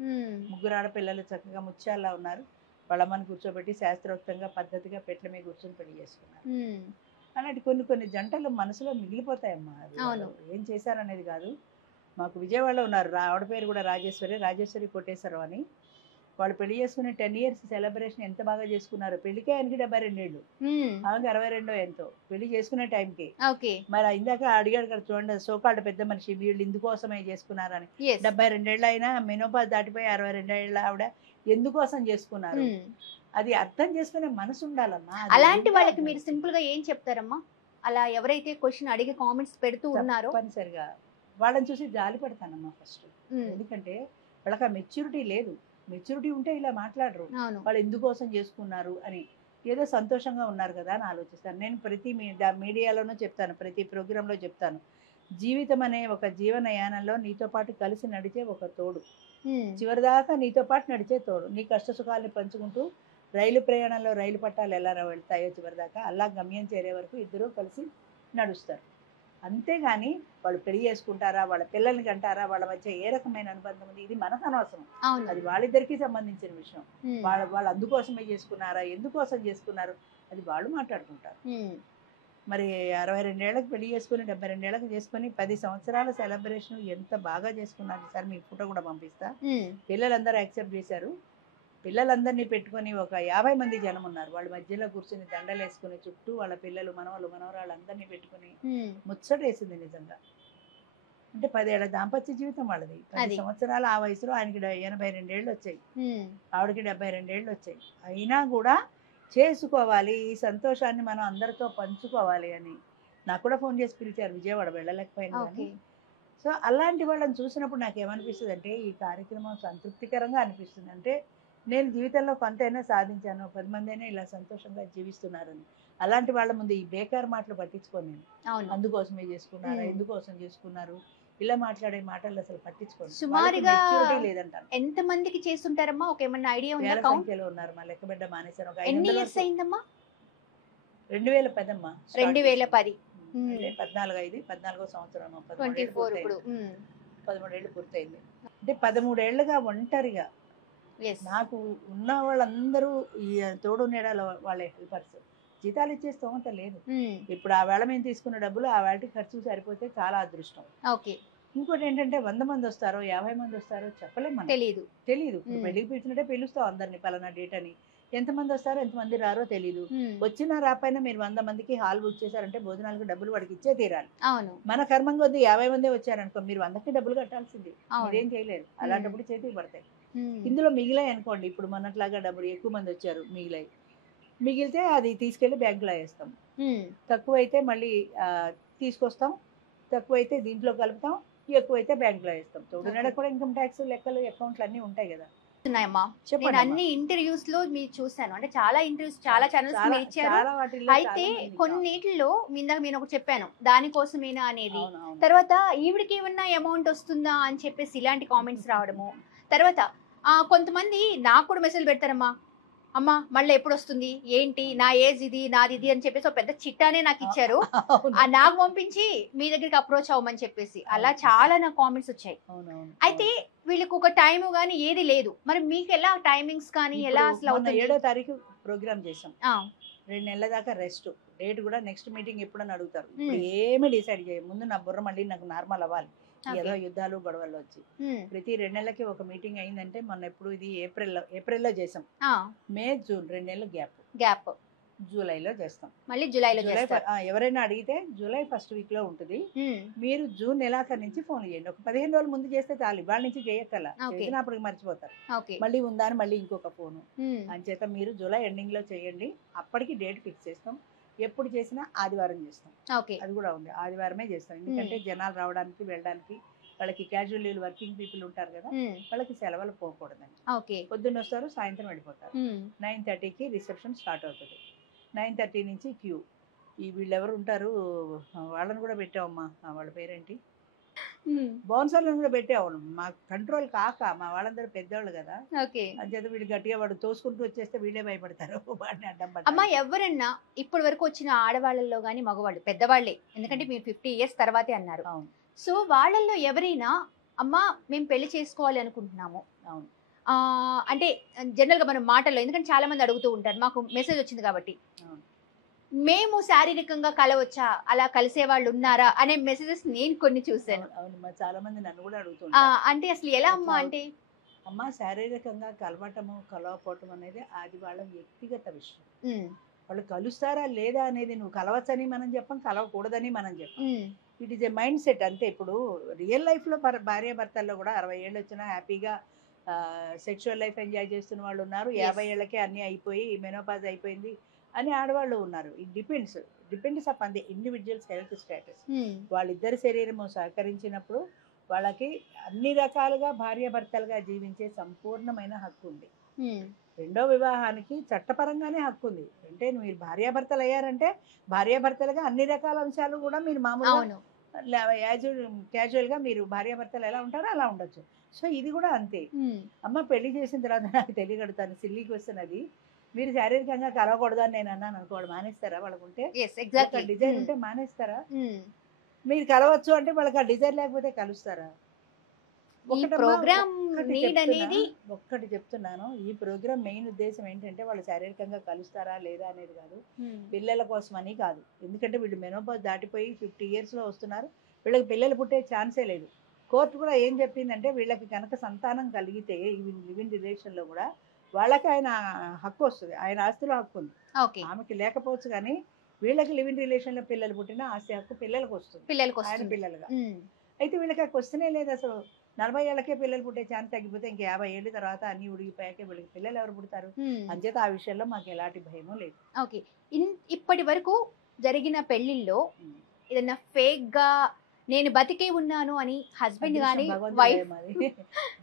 3 ఆడపిల్లలు చక్కగా ముత్యాల్లా ఉన్నారు. వాళ్ళ అమ్మని కూర్చోబెట్టి శాస్త్రోక్తంగా పద్ధతిగా పెట్ల మీద కూర్చొని పెళ్లి చేసుకున్నారు. అలాంటి కొన్ని జంటలు మనసులో మిగిలిపోతాయమ్మా. ఏం చేశారనేది కాదు. మాకు విజయవాడలో ఉన్నారు, ఆవిడ పేరు కూడా రాజేశ్వరి కోటేశ్వరరావు అని. వాళ్ళు పెళ్లి చేసుకునే 10 years సెలబ్రేషన్ ఎంత బాగా చేసుకున్నారు. పెళ్లికే ఆయనకి 72 ఏళ్ళు, ఆమెకి 62 ఎంతో. పెళ్లి చేసుకునే టైంకి. మరి ఇందాక అడిగాడు కదా చూడండి, సోకాళ్ళ పెద్ద మనిషి, వీళ్ళు ఇందుకోసమే చేసుకున్నారని. 72 ఏళ్ళు అయినా మెనోపాజ్ దాటిపోయి 62 ఏళ్ళ ఆవిడ ఎందుకోసం చేసుకున్నారు, అది అర్థం చేసుకునే మనసు ఉండాలమ్మా. అలాంటి వాళ్ళకి మీరు సింపుల్ గా ఏం చెప్తారమ్మా? అలా ఎవరైతే క్వశ్చన్ అడిగి కామెంట్స్ పెడుతూ ఉన్నారో తప్పనిసరిగా వాళ్ళని చూసి జాలి పడతానమ్మా ఫస్ట్. ఎందుకంటే వాళ్ళకి ఆ మెచ్యూరిటీ లేదు. మెచ్యూరిటీ ఉంటే ఇలా మాట్లాడరు. వాళ్ళు ఎందుకోసం చేసుకున్నారు అని, ఏదో సంతోషంగా ఉన్నారు కదా అని ఆలోచిస్తాను. నేను ప్రతి మీడియాలోనూ చెప్తాను, ప్రతి ప్రోగ్రాంలో చెప్తాను, జీవితం అనే ఒక జీవనయానంలో నీతో పాటు కలిసి నడిచే ఒక తోడు, చివరిదాకా నీతో పాటు నడిచే తోడు, నీ కష్ట సుఖాలని పంచుకుంటూ రైలు ప్రయాణంలో రైలు పట్టాలు ఎలా వెళ్తాయో చివరిదాకా అలా గమ్యం చేరే వరకు ఇద్దరూ కలిసి నడుస్తారు. అంతేగాని వాళ్ళు పెళ్లి చేసుకుంటారా, వాళ్ళ పిల్లల్ని కంటారా, వాళ్ళ మధ్య ఏ రకమైన అనుబంధం ఉంది, ఇది మనకు అనవసరం. అది వాళ్ళిద్దరికీ సంబంధించిన విషయం. వాళ్ళు అందుకోసమే చేసుకున్నారా, ఎందుకోసం చేసుకున్నారు, అది వాళ్ళు మాట్లాడుకుంటారు. మరి 62 ఏళ్ళకి పెళ్లి చేసుకుని 72 ఏళ్ళకి చేసుకుని 10 సంవత్సరాల సెలబ్రేషన్ ఎంత బాగా చేసుకున్నారు సార్. మీకు ఫోటో కూడా పంపిస్తా. పిల్లలందరూ యాక్సెప్ట్ చేశారు. పిల్లలందరినీ పెట్టుకొని ఒక 50 మంది జనం ఉన్నారు. వాళ్ళ మధ్యలో కూర్చొని దండలు వేసుకుని చుట్టూ వాళ్ళ పిల్లలు, మనవాళ్ళు, మనవరాళ్ళు అందరినీ పెట్టుకుని ముచ్చటేసింది నిజంగా. అంటే 10 ఏళ్ల దాంపత్య జీవితం వాళ్ళది. 10 సంవత్సరాలు ఆ వయసులో ఆయనకి 82 ఏళ్ళు వచ్చాయి, ఆవిడకి 72 ఏళ్ళు వచ్చాయి. అయినా కూడా చేసుకోవాలి, ఈ సంతోషాన్ని మనం అందరితో పంచుకోవాలి అని నాకు కూడా ఫోన్ చేసి పిలిచారు. విజయవాడ వెళ్ళలేకపోయినా కానీ. సో అలాంటి వాళ్ళని చూసినప్పుడు నాకు ఏమనిపిస్తుంది అంటే, ఈ కార్యక్రమం సంతృప్తికరంగా అనిపిస్తుంది. అంటే నేను జీవితంలో కొంతైనా సాధించాను, 10 మంది అయినా ఇలా సంతోషంగా జీవిస్తున్నారని. అలాంటి వాళ్ళ ముందు ఈ బేకార్ మాటలు పట్టించుకోను నేను. అందుకోసమే చేసుకున్నారా, ఎందుకోసం చేసుకున్నారు, ఇలా మాట్లాడే మాటలు అసలు పట్టించుకోండి. సుమారుగా ఎంత మందికి చేస్తుంటారమ్మా? ఒక ఏమన్నా ఐడియా ఉందా? సంఖ్యలో ఉన్నారు, మా లెక్క బిడ్డ మానేశాను. 2010 అమ్మా. 2010 అమ్మా. 2010 14 సంవత్సరం 24 ఇప్పుడు. 13 ఏళ్ళు పూర్తయింది. అంటే 13 ఏళ్ళుగా ఒంటరిగా ఎస్. నాకు ఉన్న వాళ్ళందరూ ఈ తోడు నీడల వాళ్ళే హెల్పర్స్. జీతాలు ఇచ్చే స్తోమత లేదు. ఇప్పుడు ఆ వేళ మేము తీసుకున్న డబ్బులు ఆ వేళకి ఖర్చు సరిపోతే చాలా అదృష్టం. ఓకే. ఇంకోటి ఏంటంటే 100 మంది వస్తారో 50 మంది వస్తారో చెప్పలేం మనం. తెలీదు. ఇప్పుడు పెళ్లికి పిలిచినట్టే పిలుస్తాం అందరిని పలానా డేట్ అని. ఎంతమంది వస్తారో ఎంతమంది రారో తెలీదు. వచ్చినా రాపోయినా మీరు 100 మందికి హాల్ బుక్ చేశారంటే భోజనాలకు డబ్బులు వాడికి ఇచ్చే తీరాలి. అవును. మన కర్మం కొద్ది 50 మందే వచ్చారనుకో మీరు 100కి డబ్బులు కట్టాల్సింది. అవును. మీరేం చేయలేరు. అలాంటప్పుడు చేతికి పడతాయి. ఉమ్. ఇందులో మిగిలాయి అనుకోండి, ఇప్పుడు మనట్లాగా డబ్బులు ఎక్కువ మంది వచ్చారు మిగిలితే అది తీసుకెళ్లి బ్యాంకులో వేస్తాం. తక్కువైతే మళ్ళీ తీసుకొస్తాం, తక్కువైతే దీంట్లో కలుపుతాం, ఎక్కువైతే బ్యాంకులో వేస్తాం. తోడు నెల కూడా ఇన్కమ్ ట్యాక్స్ లెక్కలు అకౌంట్లు అన్నీ ఉంటాయి కదా. ఉన్నాయమ్మా. నేను చెప్పండి అన్ని ఇంటర్వ్యూస్ లో మీరు చూసాను, అంటే చాలా ఇంటర్వ్యూస్ చాలా ఛానల్స్ మీరు ఇచ్చారు. చాలా వాటిల్లో అయితే చాలా మంది కొన్నిటిలో ఇందాక నేను ఒకటి చెప్పాను దానికోసమేనా అనేది, అవునవును. తర్వాత ఈవిడికి ఏమన్నా అమౌంట్ వస్తుందా అని చెప్పేసి ఇలాంటి కామెంట్స్ రావడము, తర్వాత కొంతమంది నాకు కూడా మెసేజ్ పెడతారమ్మా, అమ్మా మళ్ళీ ఎప్పుడు వస్తుంది ఏంటి, నా ఏజ్ ఇది నాది ఇది అని చెప్పేసి ఒక పెద్ద చిట్టానే నాకు ఇచ్చారు. అవును. నాకు పంపించి మీ దగ్గరికి అప్రోచ్ అవ్వమని చెప్పేసి అలా చాలా నాకు కామెంట్స్ వచ్చాయి. అవునవును. అయితే వీళ్ళకి ఒక టైం గానీ ఏది లేదు, మరి మీకు ఎలా టైమింగ్స్ కానీ ఎలా ఇప్పుడు అసలు మొన్న అవుతుంది? 7వ తారీఖు ప్రోగ్రామ్ చేసాం. ఆ, 2 నెలల దాకా రెస్ట్. డేట్ కూడా నెక్స్ట్ మీటింగ్ ఎప్పుడని అడుగుతారు. ఇప్పుడు Hmm. ఏమీ డిసైడ్ చేయ ముందు నా బుర్ర మళ్ళీ నాకు నార్మల్ అవ్వాలి. Okay. ఏదో యుద్ధాలు గొడవలు వచ్చి ఉమ్, ప్రతి 2 నెలలకి ఒక మీటింగ్ అయిందంటే మొన్న ఎప్పుడు ఇది ఏప్రిల్లో చేసాం. ఆ, మే జూన్ 2 నెలలు గ్యాప్ జూలైలో చేస్తాం. మళ్ళీ జూలైలో జూలై చేస్తారు. ఎవరైనా అడిగితే జూలై ఫస్ట్ వీక్ లో ఉంటుంది. ఉమ్, మీరు జూన్ నెలాఖరు నుంచి ఫోన్ చేయండి. ఒక 15 రోజుల ముందు చేస్తే చాలు, ఇవాళ నుంచి చేయక్కల. Okay. చేసినప్పటికి మర్చిపోతారు. ఓకే. మళ్ళీ ఉందా అని మళ్ళీ ఇంకొక ఫోను. ఉమ్, అంచేత మీరు జూలై ఎండింగ్ లో చేయండి. అప్పటికి డేట్ ఫిక్స్ చేస్తాం. ఎప్పుడు చేసినా ఆదివారం చేస్తాం. ఓకే. అది కూడా ఉంది, ఆదివారమే చేస్తాం. ఎందుకంటే జనాలు రావడానికి వెళ్ళడానికి వాళ్ళకి క్యాజువల్ లీవ్ వర్కింగ్ పీపుల్ ఉంటారు కదా, ఉమ్, వాళ్ళకి సెలవులు పోకూడదని. ఓకే. పొద్దున్న వస్తారు, సాయంత్రం వెళ్ళిపోతారు. ఉమ్, 9:30కి రిసెప్షన్ స్టార్ట్ అవుతుంది. 9:30 నుంచి క్యూ. ఈ వీళ్ళెవరు ఉంటారు వాళ్ళని కూడా పెట్టామమ్మా, వాళ్ళ పేరేంటి, ఉమ్, బౌన్సర్లను కూడా పెట్టాము. మా కంట్రోల్ కాక మా వాళ్ళందరూ పెద్దవాళ్ళు కదా, ఓకే. అంచేత వీళ్ళు గట్టిగా వాడు తోసుకుంటూ వచ్చేస్తే వీళ్ళే భయపడతారు వాడిని అడ్డం అమ్మా, పడ్డారు. ఎవరన్నా ఇప్పటి వరకు వచ్చిన ఆడవాళ్ళల్లో గానీ మగవాళ్ళు పెద్దవాళ్ళే, ఎందుకంటే మీరు 50 years తర్వాతే అన్నారు. అవును. సో వాళ్ళల్లో ఎవరైనా అమ్మా మేము పెళ్లి చేసుకోవాలి అనుకుంటున్నాము, అవును. అంటే జనరల్ గా మనం మాటల్లో, ఎందుకంటే చాలా మంది అడుగుతూ ఉంటారు, మాకు మెసేజ్ వచ్చింది కాబట్టి, అవును. మేము శారీరకంగా కలవచ్చా, అలా కలిసే వాళ్ళు ఉన్నారా అనే మెసేజెస్ నేను కొన్ని చూసాను. అవును, చాలా మంది నన్ను కూడా అడుగుతుంటారు. అంటే అసలు ఎలా అమ్మా అంటే, అమ్మ శారీరకంగా కలవటము కలవపోవటం అనేది అది వాళ్ళ వ్యక్తిగత విషయం. ఉమ్, వాళ్ళు కలుస్తారా లేదా అనేది నువ్వు కలవచ్చని మనం చెప్పం, కలవకూడదని మనం చెప్పం. Um, it is a mind set అంతే. ఇప్పుడు రియల్ లైఫ్లో భార్య భర్తల్లో కూడా 60 ఏళ్ళు వచ్చినా హ్యాపీగా సెక్షువల్ లైఫ్ ఎంజాయ్ చేస్తున్న వాళ్ళు ఉన్నారు. Yes. 50 ఏళ్ళకే అన్నీ అయిపోయి మెనోపాజ్ అయిపోయింది అని ఆడవాళ్ళు ఉన్నారు. It depends upon the individuals health status. Um, వాళ్ళిద్దరి శరీరము సహకరించినప్పుడు వాళ్ళకి అన్ని రకాలుగా భార్య భర్తలుగా జీవించే సంపూర్ణమైన హక్కు ఉంది. ఉమ్, రెండో వివాహానికి చట్టపరంగానే హక్కు ఉంది. అంటే మీరు భార్యాభర్తలు అయ్యారంటే భార్యాభర్తలుగా అన్ని రకాల అంశాలు కూడా మీరు మామూలుగా అవును. క్యాజువల్గా మీరు భార్యాభర్తలు ఎలా ఉంటారో అలా ఉండొచ్చు. సో ఇది కూడా అంతే. ఉమ్, అమ్మ పెళ్లి చేసిన తర్వాత నాకు తెలియగలుగుతాను, సిల్లీ క్వశ్చన్ అది. మీరు శారీరకంగా కలవకూడదు అని నేను అన్నాను అనుకోవడం మానేస్తారా? వాళ్ళకుంటే yes, exactly. డిజైర్ ఉంటే మానేస్తారా? ఉమ్. మీరు కలవచ్చు అంటే వాళ్ళకి ఆ డిజైర్ లేకపోతే కలుస్తారా? ఈ ఒకటమ్మా, ప్రోగ్రామ్ ఒక్కటి నీడ్ అనేది ఒక్కటి చెప్తున్నాను. ఈ ప్రోగ్రామ్ మెయిన్ ఉద్దేశం ఏంటంటే వాళ్ళు శారీరకంగా కలుస్తారా లేదా అనేది కాదు, పిల్లల కోసమని కాదు. ఎందుకంటే వీళ్ళు మెనోపాజ్ దాటిపోయి 50 yearsలో వస్తున్నారు, వీళ్ళకి పిల్లలు పుట్టే ఛాన్సే లేదు. కోర్టు కూడా ఏం చెప్పిందంటే వీళ్ళకి కనుక సంతానం కలిగితే లివింగ్ రిలేషన్లో కూడా వాళ్ళకి ఆయన హక్కు వస్తుంది, ఆయన ఆస్తిలో హక్కు ఉంది. ఓకే. ఆమెకి లేకపోవచ్చు కానీ వీళ్ళకి లివింగ్ రిలేషన్లో పిల్లలు పుట్టిన ఆస్తి హక్కు పిల్లలకు వస్తుంది, పిల్లలకు ఆయన వస్తుంది. పిల్లలుగా. ఉమ్, అయితే వీళ్ళకి ఆ క్వశ్చనే లేదు అసలు. 40 ఏళ్ళకే పిల్లలు పుట్టే ఛాన్స్ తగ్గిపోతే ఇంక 50 ఏళ్ళ తర్వాత అన్ని ఉడిగిపోయాకే వీళ్ళకి పిల్లలు ఎవరు పుడతారు? ఉమ్, అంచేత ఆ విషయంలో మాకు ఎలాంటి భయమూ లేదు. ఓకే. ఇప్పటి వరకు జరిగిన పెళ్లిల్లో ఏదైనా ఫేక్ గా నేను బతికే ఉన్నాను అని హస్బెండ్ గానీ వైఫ్,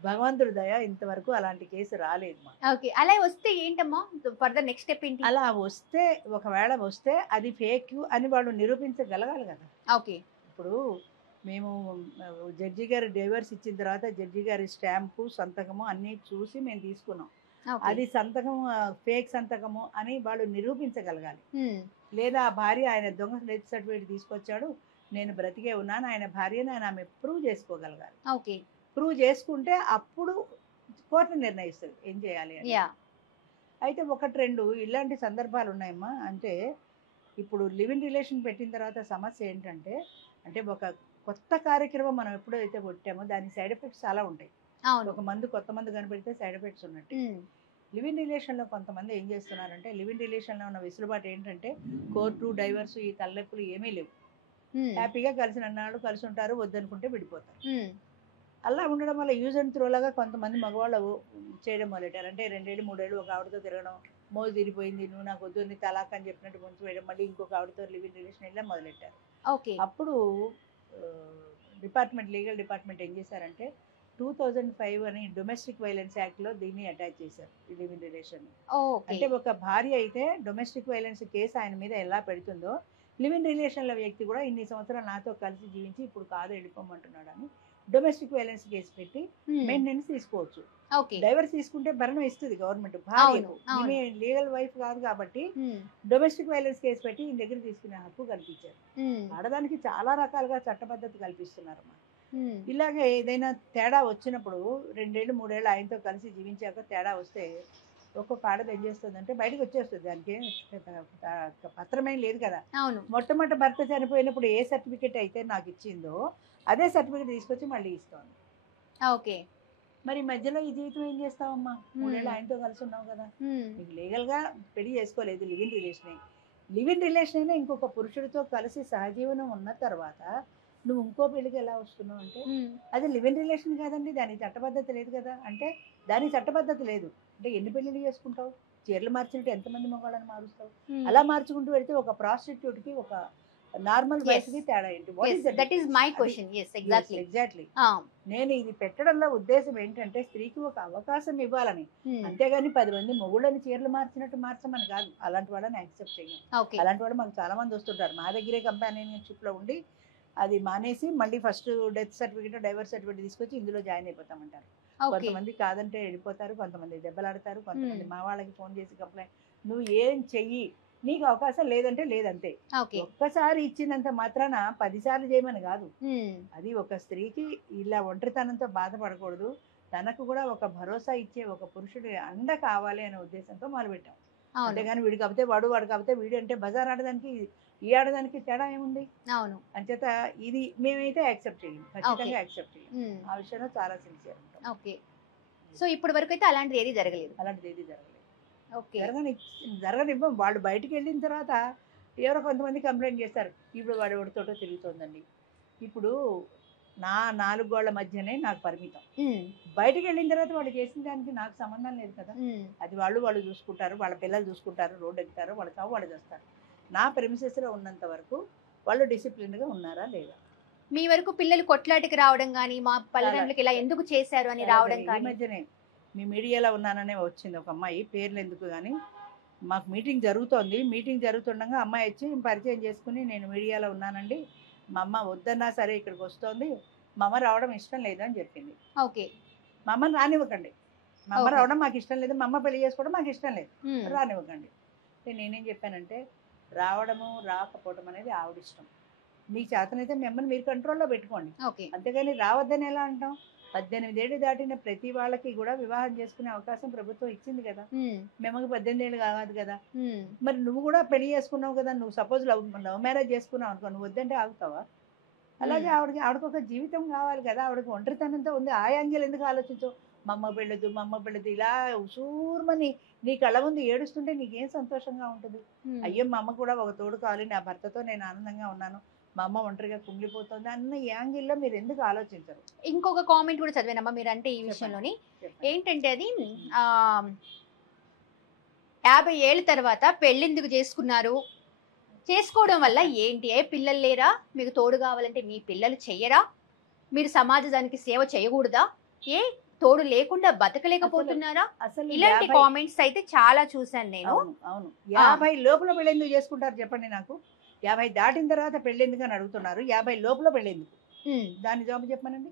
భగవంతుడి దయ ఇంతవరకు అలాంటి కేసు రాలేదు మా. ఓకే, అలా వస్తే ఏంటమ్మా ఫర్దర్ నెక్స్ట్ స్టెప్ ఏంటి? అలా వస్తే ఒకవేళ వస్తే అది ఫేక్ అని వాళ్ళు నిరూపించగలగాలి కదా. ఓకే. ఇప్పుడు మేము జడ్జి గారి డైవర్స్ ఇచ్చిన తర్వాత జడ్జి గారి స్టాంపు సంతకము అన్నీ చూసి మేము తీసుకున్నాం. అది సంతకం ఫేక్ సంతకము అని వాళ్ళు నిరూపించగలగాలి. లేదా ఆ భార్య ఆయన దొంగ డెత్ సర్టిఫికేట్ తీసుకొచ్చాడు, నేను బ్రతికే ఉన్నాను, ఆయన భార్యని ఆయన ఆమె ప్రూవ్ చేసుకోగలగాలి. ఓకే. ప్రూవ్ చేసుకుంటే అప్పుడు కోర్టు నిర్ణయిస్తుంది ఏం చేయాలి అని. యా. అయితే ఒకటి రెండు ఇలాంటి సందర్భాలు ఉన్నాయమ్మా. అంటే ఇప్పుడు లివ్ ఇన్ రిలేషన్ పెట్టిన తర్వాత సమస్య ఏంటంటే, అంటే ఒక కొత్త కార్యక్రమం మనం ఎప్పుడైతే కొట్టామో దాని సైడ్ ఎఫెక్ట్స్ చాలా ఉంటాయి. అవును. ఒక మందు కొత్త మందు కనిపెడితే సైడ్ ఎఫెక్ట్స్ ఉన్నట్టు. లివ్ ఇన్ రిలేషన్లో కొంతమంది ఏం చేస్తున్నారంటే, లివ్ ఇన్ రిలేషన్లో ఉన్న వెసులుబాటు ఏంటంటే కోర్టు, డైవర్స్, ఈ తలనొప్పులు ఏమీ లేవు. హ్యాపీగా కలిసి అన్నాడు కలిసి ఉంటారు, వద్దనుకుంటే విడిపోతారు. అలా ఉండడం వల్ల యూజ్ అండ్ త్రోలాగా కొంతమంది మగవాళ్ళు చేయడం మొదలెట్టారు. అంటే 2 ఏళ్ళు 3 ఏళ్ళు ఒక ఆవిడతో తిరగడం, మోజు తీరిపోయింది, నువ్వు నాకు వద్దు నీ తలాక్ అని చెప్పినట్టు ముందు వేయడం, మళ్ళీ ఇంకొక ఆవిడతో లివ్ ఇన్ రిలేషన్ వెళ్ళడం మొదలెట్టారు. ఓకే. అప్పుడు లీగల్ డిపార్ట్మెంట్ ఏం చేశారంటే 2005 అని డొమెస్టిక్ వైలెన్స్ యాక్ట్లో దీన్ని అటాచ్ చేశారు, ఈ లివ్ ఇన్ రిలేషన్. అంటే ఒక భార్య అయితే డొమెస్టిక్ వైలెన్స్ కేసు ఆయన మీద ఎలా పెడుతుందో, లివ్ ఇన్ రిలేషన్ల వ్యక్తి కూడా ఇన్ని సంవత్సరాలు నాతో కలిసి జీవించి ఇప్పుడు కాదు వెళ్ళిపోమంటున్నాడు అని డొమెస్టిక్ వైలెన్స్ కేసు పెట్టి మెయింటెనెన్స్ తీసుకోవచ్చు. డైవర్స్ తీసుకుంటే భరణం ఇస్తుంది గవర్నమెంట్ భార్యకు. ఈమె లీగల్ వైఫ్ కాదు కాబట్టి డొమెస్టిక్ వైలెన్స్ కేసు పెట్టి ఈ దగ్గర తీసుకునే హక్కు కల్పించారు. ఆడదానికి చాలా రకాలుగా చట్టబద్ధత కల్పిస్తున్నారు. ఇలాగే ఏదైనా తేడా వచ్చినప్పుడు 2 ఏళ్ళు 3 ఏళ్ళు ఆయనతో కలిసి జీవించాక తేడా వస్తే ఒక్కొక్క ఆడది ఏం చేస్తుందంటే బయటకు వచ్చేస్తుంది. దానికి పత్రమేం లేదు కదా. మొట్టమొదటి భర్త చనిపోయినప్పుడు ఏ సర్టిఫికేట్ అయితే నాకు ఇచ్చిందో అదే సర్టిఫికేట్ తీసుకొచ్చి మళ్ళీ ఇస్తాను. ఓకే. మరి మధ్యలో ఈ జీవితం ఏం చేస్తావమ్మా? 3 ఏళ్ళు ఆయనతో కలిసి ఉన్నావు కదా, నీకు లీగల్గా పెళ్లి చేసుకోలేదు, లివ్ ఇన్ రిలేషనే. లివ్ ఇన్ రిలేషన్ అయినా ఇంకొక పురుషుడితో కలిసి సహజీవనం ఉన్న తర్వాత నువ్వు ఇంకో పెళ్లికి ఎలా వస్తున్నావు అంటే అది లివ్ ఇన్ రిలేషన్ కాదండి, దానికి చట్టబద్ధత లేదు కదా. అంటే దానికి చట్టబద్ధత లేదు అంటే ఎన్ని పెళ్లిళ్ళు చేసుకుంటావు? చీరలు మార్చినట్టు ఎంతమంది మగవాళ్ళని మారుస్తావు? అలా మార్చుకుంటూ వెళ్తే ఒక ప్రాస్టిట్యూట్కి ఒక నార్మల్ వైఫ్కి తేడా ఏంటి? That is my question. Exactly. నేను ఇది పెట్టడంలో ఉద్దేశం ఏంటంటే స్త్రీకి ఒక అవకాశం ఇవ్వాలని, అంతేగాని 10 మంది మొగుళ్ళని చీరలు మార్చినట్టు మార్చమని కాదు. అలాంటి వాళ్ళని యాక్సెప్ట్ చేయం. అలాంటి వాళ్ళు మాకు చాలా మంది వస్తుంటారు. మా దగ్గరే కంపానియన్షిప్ లో ఉండి అది మానేసి మళ్ళీ first death certificate, divorce certificate తీసుకొచ్చి ఇందులో జాయిన్ అయిపోతామంటారు. కొంతమంది కాదంటే వెళ్ళిపోతారు, కొంతమంది దెబ్బలాడతారు, కొంతమంది మా వాళ్ళకి ఫోన్ చేసి కంప్లైంట్, నువ్వు ఏం చెయ్యి, నీకు అవకాశం లేదంటే లేదంతే. ఒక్కసారి ఇచ్చినంత మాత్రాన 10 సార్లు చేయమని కాదు. అది ఒక స్త్రీకి ఇలా ఒంటరితనంతో బాధపడకూడదు, తనకు కూడా ఒక భరోసా ఇచ్చే ఒక పురుషుడి అండ కావాలి అనే ఉద్దేశంతో మొదలుపెట్టాం. అంతేగాని వీడు కాకపోతే వాడు, వాడు కాకపోతే వీడు అంటే బజార్ ఆడదానికి ఈ ఆడదానికి తేడా ఏముంది? అవును. అంచేత ఇది మేమైతే యాక్సెప్ట్ చేయం, ఖచ్చితంగా యాక్సెప్ట్ చేయం. ఆ విషయంలో చాలా సిన్సియర్ ఉంటాం. ఓకే. సో ఇప్పటి వరకు అయితే అలాంటిది ఏది జరగలేదు. జరగనివ్వం. వాళ్ళు బయటికి వెళ్ళిన తర్వాత ఎవరో కొంతమంది కంప్లైంట్ చేస్తారు, ఇప్పుడు వాడు ఎవరితోటో తిరుగుతోందండి. ఇప్పుడు నా 4 గోళ్ల మధ్యనే నాకు పరిమితం. బయటికి వెళ్ళిన తర్వాత వాళ్ళు చేసిన దానికి నాకు సంబంధం లేదు కదా. అది వాళ్ళు చూసుకుంటారు, వాళ్ళ పిల్లలు చూసుకుంటారు, రోడ్డు ఎక్కుతారు, వాళ్ళ చావు వాళ్ళు చేస్తారు. నా ప్రెమిసెస్లో ఉన్నంత వరకు వాళ్ళు డిసిప్లిన్గా ఉన్నారా లేదా? మీ వరకు పిల్లలు కొట్లాటికి రావడం కానీ, మా పల్లెటూళ్ళకి ఇలా ఎందుకు చేశారు అని రావడం కానీ? ఈ మధ్యనే మీ మీడియాలో ఉన్నాననే వచ్చింది ఒక అమ్మాయి, పేర్లు ఎందుకు కానీ, మాకు మీటింగ్ జరుగుతోంది, మీటింగ్ జరుగుతుండగా అమ్మాయి వచ్చి పరిచయం చేసుకుని నేను మీడియాలో ఉన్నానండి, మా అమ్మ వద్దన్నా సరే ఇక్కడికి వస్తోంది, మా అమ్మ రావడం ఇష్టం లేదు అని చెప్పింది. ఓకే. మా అమ్మని రానివ్వకండి, మా అమ్మ రావడం మాకు ఇష్టం లేదు, మా అమ్మ పెళ్లి చేసుకోవడం మాకు ఇష్టం లేదు, రానివ్వకండి. నేనేం చెప్పానంటే రావడము రాకపోవడం అనేది ఆవిడ ఇష్టం, మీకు చేతనైతే మిమ్మల్ని మీరు కంట్రోల్లో పెట్టుకోండి, అంతేగాని రావద్దని ఎలా అంటాం? 18 ఏళ్ళు దాటిన ప్రతి వాళ్ళకి కూడా వివాహం చేసుకునే అవకాశం ప్రభుత్వం ఇచ్చింది కదా. మేమకి 18 ఏళ్ళు కాదు కదా. మరి నువ్వు కూడా పెళ్లి చేసుకున్నావు కదా, నువ్వు సపోజ్ లవ్ మ్యారేజ్ చేసుకున్నావు అనుకో, నువ్వు వద్దంటే ఆగుతావా? అలాగే ఆవిడకి ఒక జీవితం కావాలి కదా, ఆవిడకి ఒంటరితనంతో ఉంది. ఆ యాంగిల్ ఎందుకు ఆలోచించు? మా అమ్మ పెళ్ళదు ఇలా ఉసూర్మని నీ కళ్ళ ముందు ఏడుస్తుంటే నీకేం సంతోషంగా ఉంటుంది? అయ్యో మా అమ్మ కూడా ఒక తోడు కావాలి, నా భర్తతో నేను ఆనందంగా ఉన్నాను, మా అమ్మ ఒంటరిగా కుంగిపోతుంది అన్న యాంగిల్లో మీరు ఎందుకు ఆలోచించరు? ఇంకొక కామెంట్ కూడా చదివానమ్మా మీరు అంటే ఈ విషయంలోని. ఏంటంటే అది 50 ఏళ్ళ తర్వాత పెళ్ళెందుకు చేసుకున్నారు, చేసుకోవడం వల్ల ఏంటి? పిల్లలు లేరా? మీకు తోడు కావాలంటే మీ పిల్లలు చెయ్యరా? మీరు సమాజానికి సేవ చేయకూడదా? తోడు లేకుండా బతకలేకపోతున్నారా? అసలు ఇలాంటి కామెంట్స్ అయితే చాలా చూసాను నేను. అవును. 50 లోపల పెళ్ళెందుకు చేసుకుంటారు చెప్పండి నాకు? 50 దాటిన తర్వాత పెళ్ళెందుకు అని అడుగుతున్నారు, 50 లోపల పెళ్ళెందుకు? దాని జవాబు చెప్పమనండి.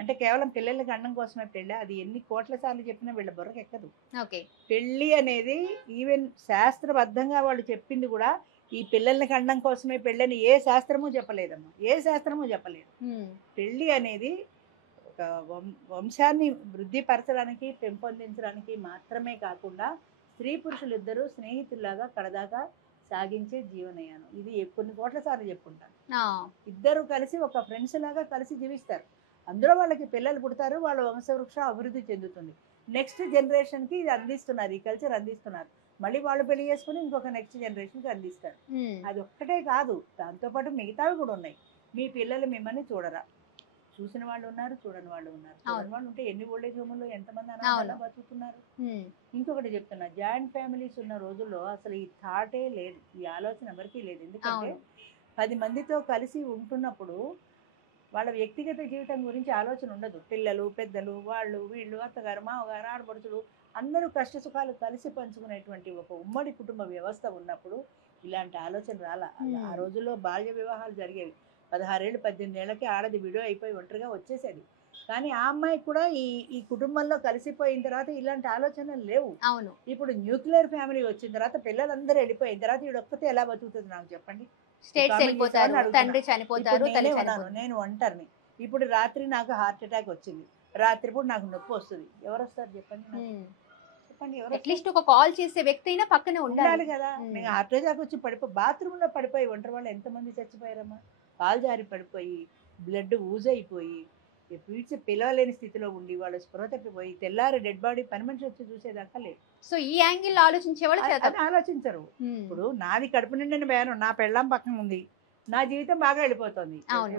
అంటే కేవలం పిల్లలకి అన్నం కోసమే పెళ్ళి? అది ఎన్ని కోట్ల సార్లు చెప్పినా వీళ్ళ బుర్రకు ఎక్కదు. పెళ్ళి అనేది ఈవెన్ శాస్త్రబద్ధంగా వాళ్ళు చెప్పింది కూడా ఈ పిల్లల్ని కనడం కోసమే పెళ్ళని ఏ శాస్త్రము చెప్పలేదమ్మా, ఏ శాస్త్రము చెప్పలేదు. పెళ్ళి అనేది ఒక వంశాన్ని వృద్ధిపరచడానికి పెంపొందించడానికి మాత్రమే కాకుండా స్త్రీ పురుషులు ఇద్దరు స్నేహితుల్లాగా కడదాకా సాగించే జీవనయానం. ఇది కొన్ని కోట్ల సార్లు చెప్పుకుంటాను. ఇద్దరు కలిసి ఒక ఫ్రెండ్స్ లాగా కలిసి జీవిస్తారు. అందులో వాళ్ళకి పిల్లలు పుడతారు, వాళ్ళ వంశవృక్షం అభివృద్ధి చెందుతుంది. నెక్స్ట్ జనరేషన్కి ఇది అందిస్తున్నారు, ఈ కల్చర్ అందిస్తున్నారు. మళ్ళీ వాళ్ళు పెళ్లి చేసుకుని ఇంకొక నెక్స్ట్ జనరేషన్కి అందిస్తారు. అది ఒక్కటే కాదు, దాంతోపాటు మిగతావి కూడా ఉన్నాయి. మీ పిల్లలు మిమ్మల్ని చూడరా, చూసిన వాళ్ళు ఉన్నారు, చూడని వాళ్ళు ఉన్నారు. చూడని వాళ్ళు ఉంటే ఎన్ని ఓల్డేజ్ హోమ్లో ఎంతమంది అనాథలుగా బతుకుతున్నారు. ఇంకొకటి చెప్తున్నా, జాయింట్ ఫ్యామిలీస్ ఉన్న రోజుల్లో అసలు ఈ థాటే లేదు, ఈ ఆలోచన ఎవరికీ లేదు. ఎందుకంటే 10 మందితో కలిసి ఉంటున్నప్పుడు వాళ్ళ వ్యక్తిగత జీవితం గురించి ఆలోచన ఉండదు. పిల్లలు పెద్దలు వాళ్ళు వీళ్ళు అత్తగారు మామగారు ఆడపడుచులు అందరూ కష్ట సుఖాలు కలిసి పంచుకునేటువంటి ఒక ఉమ్మడి కుటుంబ వ్యవస్థ ఉన్నప్పుడు ఇలాంటి ఆలోచన రాలా. ఆ రోజుల్లో బాల్య వివాహాలు జరిగేవి. 16 ఏళ్ళు 18 ఏళ్ళకి ఆడది విడో అయిపోయి ఒంటరిగా వచ్చేసేది. కానీ ఆ అమ్మాయికి కూడా ఈ కుటుంబంలో కలిసిపోయిన తర్వాత ఇలాంటి ఆలోచనలు లేవు. అవును. ఇప్పుడు న్యూక్లియర్ ఫ్యామిలీ వచ్చిన తర్వాత పిల్లలందరూ వెళ్ళిపోయిన తర్వాత ఈడొక్కతే ఎలా బతుకుతుంది నాకు చెప్పండి. తండ్రి చనిపోతారు, నేను ఒంటరిని. ఇప్పుడు రాత్రి నాకు హార్ట్ అటాక్ వచ్చింది, రాత్రిపూట నాకు నొప్పి వస్తుంది, ఎవరు వస్తారు చెప్పండి? చెప్పండి, అట్లీస్ట్ ఒక కాల్ చేసే వ్యక్తి అయినా పక్కన ఉండాలి కదా. నేను హార్ట్ అటాక్ వచ్చి బాత్రూమ్ లో పడిపోయి ఒంటరి వాళ్ళు ఎంతమంది చచ్చిపోయారమ్మా? కాలు జారి పడిపోయి బ్లడ్ ఊజైపోయి పీడ్చి పిలవలేని స్థితిలో ఉండి వాళ్ళు స్పృహ తప్పిపోయి తెల్లారి డెడ్ బాడీ పని మనిషి వచ్చి చూసేదాకా లేదు. సో ఈ యాంగిల్ ఆలోచించే వాళ్ళు ఆలోచించరు. ఇప్పుడు నాది కడుపు నిండిన బయానం, నా పెళ్ళాం పక్కన ఉంది, నా జీవితం బాగా వెళ్ళిపోతుంది.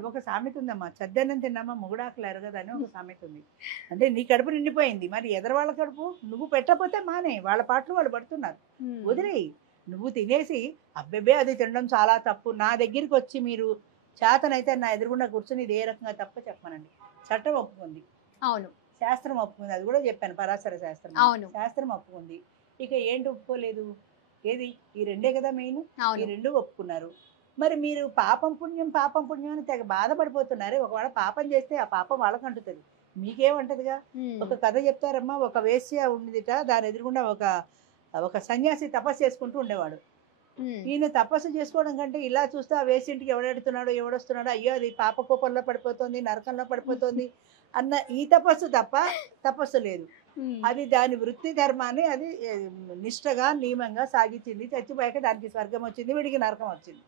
ఒక సామెత ఉందమ్మా, చద్దన్నం తిన్నామా మొగుడాకులు ఎరగదని ఒక సామెత ఉంది. అంటే నీ కడుపు నిండిపోయింది, మరి ఎదరు వాళ్ళ కడుపు నువ్వు పెట్టకపోతే మానే, వాళ్ళ పాటలు వాళ్ళు పడుతున్నారు, వదిలేయి. నువ్వు తినేసి అబ్బెబ్బే అది తినడం చాలా తప్పు, నా దగ్గరికి వచ్చి మీరు చేతనైతే నా ఎదురుగుండా కూర్చొని ఇది ఏ రకంగా తప్ప చెప్పమనండి. చట్టం ఒప్పుకుంది, అవును, శాస్త్రం ఒప్పుకుంది, అది కూడా చెప్పాను, పరాశర శాస్త్రం, అవును, శాస్త్రం ఒప్పుకుంది. ఇక ఏంటి ఒప్పుకోలేదు? ఏది? ఈ రెండే కదా మెయిన్, ఈ రెండు ఒప్పుకున్నారు. మరి మీరు పాపం పుణ్యం అని తెగ బాధపడిపోతున్నారే. ఒకవేళ పాపం చేస్తే ఆ పాపం వాళ్ళకి అంటుతుంది, మీకేమంటదిగా. ఒక కథ చెప్తారమ్మా, ఒక వేశ్య ఉండిదిట, దాని ఎదురుగుండా ఒక సన్యాసి తపస్సు చేసుకుంటూ ఉండేవాడు. ఈయన తపస్సు చేసుకోవడం కంటే ఇలా చూస్తే ఆ వేసింటికి ఎవడెడుతున్నాడో ఎవడొస్తున్నాడో, అయ్యో అది పాప కోపంలో పడిపోతుంది, నరకంలో పడిపోతుంది అన్న ఈ తపస్సు లేదు. అది దాని వృత్తి ధర్మాన్ని అది నిష్ఠగా నియమంగా సాగించింది. చచ్చిపోయాక దానికి స్వర్గం వచ్చింది, వీడికి నరకం వచ్చింది.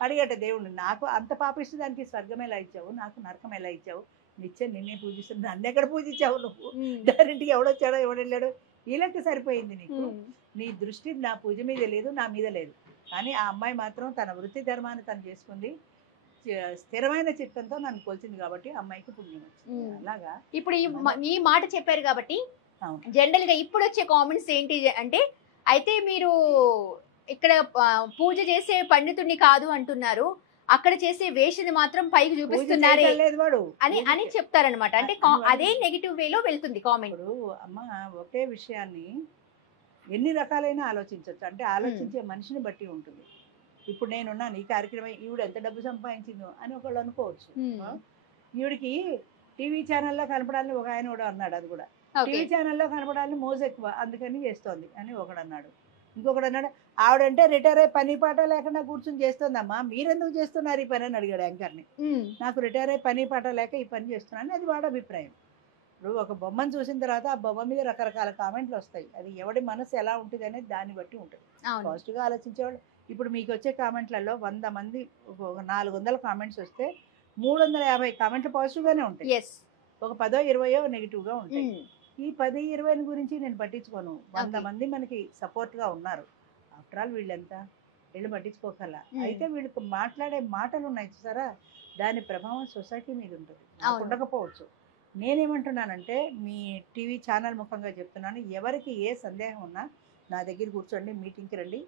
అడిగట దేవుడు, నాకు అంత పాపిస్తూ దానికి స్వర్గం ఎలా ఇచ్చావు, నాకు నరకం ఎలా ఇచ్చావు? నిత్యం నిన్నే పూజిస్తుంది, నన్ను ఎక్కడ పూజించావు నువ్వు? దారింటికి ఎవడొచ్చాడో ఎవడెళ్ళాడో వీళ్ళకి సరిపోయింది నీకు. నీ దృష్టి నా పూజ మీద లేదు, నా మీద లేదు. కానీ ఆ అమ్మాయి మాత్రం తన వృత్తి ధర్మాన్ని తను చేసుకుంది, స్థిరమైన చిత్తంతో నన్ను కొలిచింది కాబట్టి అమ్మాయికి పుణ్యం వచ్చింది. అలాగా ఇప్పుడు ఈ మాట చెప్పారు కాబట్టి జనరల్ గా ఇప్పుడు వచ్చే కామెంట్స్ ఏంటి అంటే, అయితే మీరు ఇక్కడ పూజ చేసే పండితుడిని కాదు అంటున్నారు, అక్కడ చేసే వేషని మాత్రం పైకి చూపిస్తున్నారే అని చెప్తారనమాట. అంటే అదే నెగిటివ్ వేలో వెళ్తుంది కామెంట్. అమ్మ ఒకే విషయాన్ని ఎన్ని రకాలైన ఆలోచించవచ్చు, అంటే ఆలోచించే మనిషిని బట్టి ఉంటుంది. ఇప్పుడు నేనున్నాను, ఈ కార్యక్రమం ఈవిడ ఎంత డబ్బు సంపాదించిందో అని ఒకళ్ళు అనుకోవచ్చు. ఈవిడికి టీవీ ఛానల్లో కనపడాలని ఒక ఆయన కూడా అన్నాడు. అది కూడా టీవీ ఛానల్లో కనపడాలని మోజు ఎక్కువ, అందుకని చేస్తోంది అని ఒకడు అన్నాడు. ఇంకొకడు అన్నాడు, ఆవిడంటే రిటైర్ అయ్యి పని పాట లేకుండా కూర్చొని చేస్తుందమ్మా, మీరెందుకు చేస్తున్నారు ఈ పని అని అడిగాడు యాంకర్ని. నాకు రిటైర్ అయ్యి పని పాట లేక ఈ పని చేస్తున్నాను, అది వాడు అభిప్రాయం. ఇప్పుడు ఒక బొమ్మను చూసిన తర్వాత ఆ బొమ్మ మీద రకరకాల కామెంట్లు వస్తాయి, అది ఎవడి మనసు ఎలా ఉంటుంది అనేది దాన్ని బట్టి ఉంటుంది. పాజిటివ్గా ఆలోచించేవాళ్ళు, ఇప్పుడు మీకు వచ్చే కామెంట్లలో 100 మంది 400 కామెంట్స్ వస్తే 350 కామెంట్లు పాజిటివ్గానే ఉంటాయి, ఒక 10-20 నెగిటివ్గా ఉంటాయి. ఈ 10-20 గురించి నేను పట్టించుకోను. 100 మంది మనకి సపోర్ట్గా ఉన్నారు. ఆఫ్టర్ ఆల్ వీళ్ళు పట్టించుకోగల. అయితే వీళ్ళకి మాట్లాడే మాటలు ఉన్నాయి చూసారా, దాని ప్రభావం సొసైటీ మీద ఉంటుంది, ఉండకపోవచ్చు. నేనేమంటున్నానంటే మీ టీవీ ఛానల్ ముఖంగా చెప్తున్నాను, ఎవరికి ఏ సందేహం ఉన్నా నా దగ్గర కూర్చోండి, మీటింగ్కి రండి,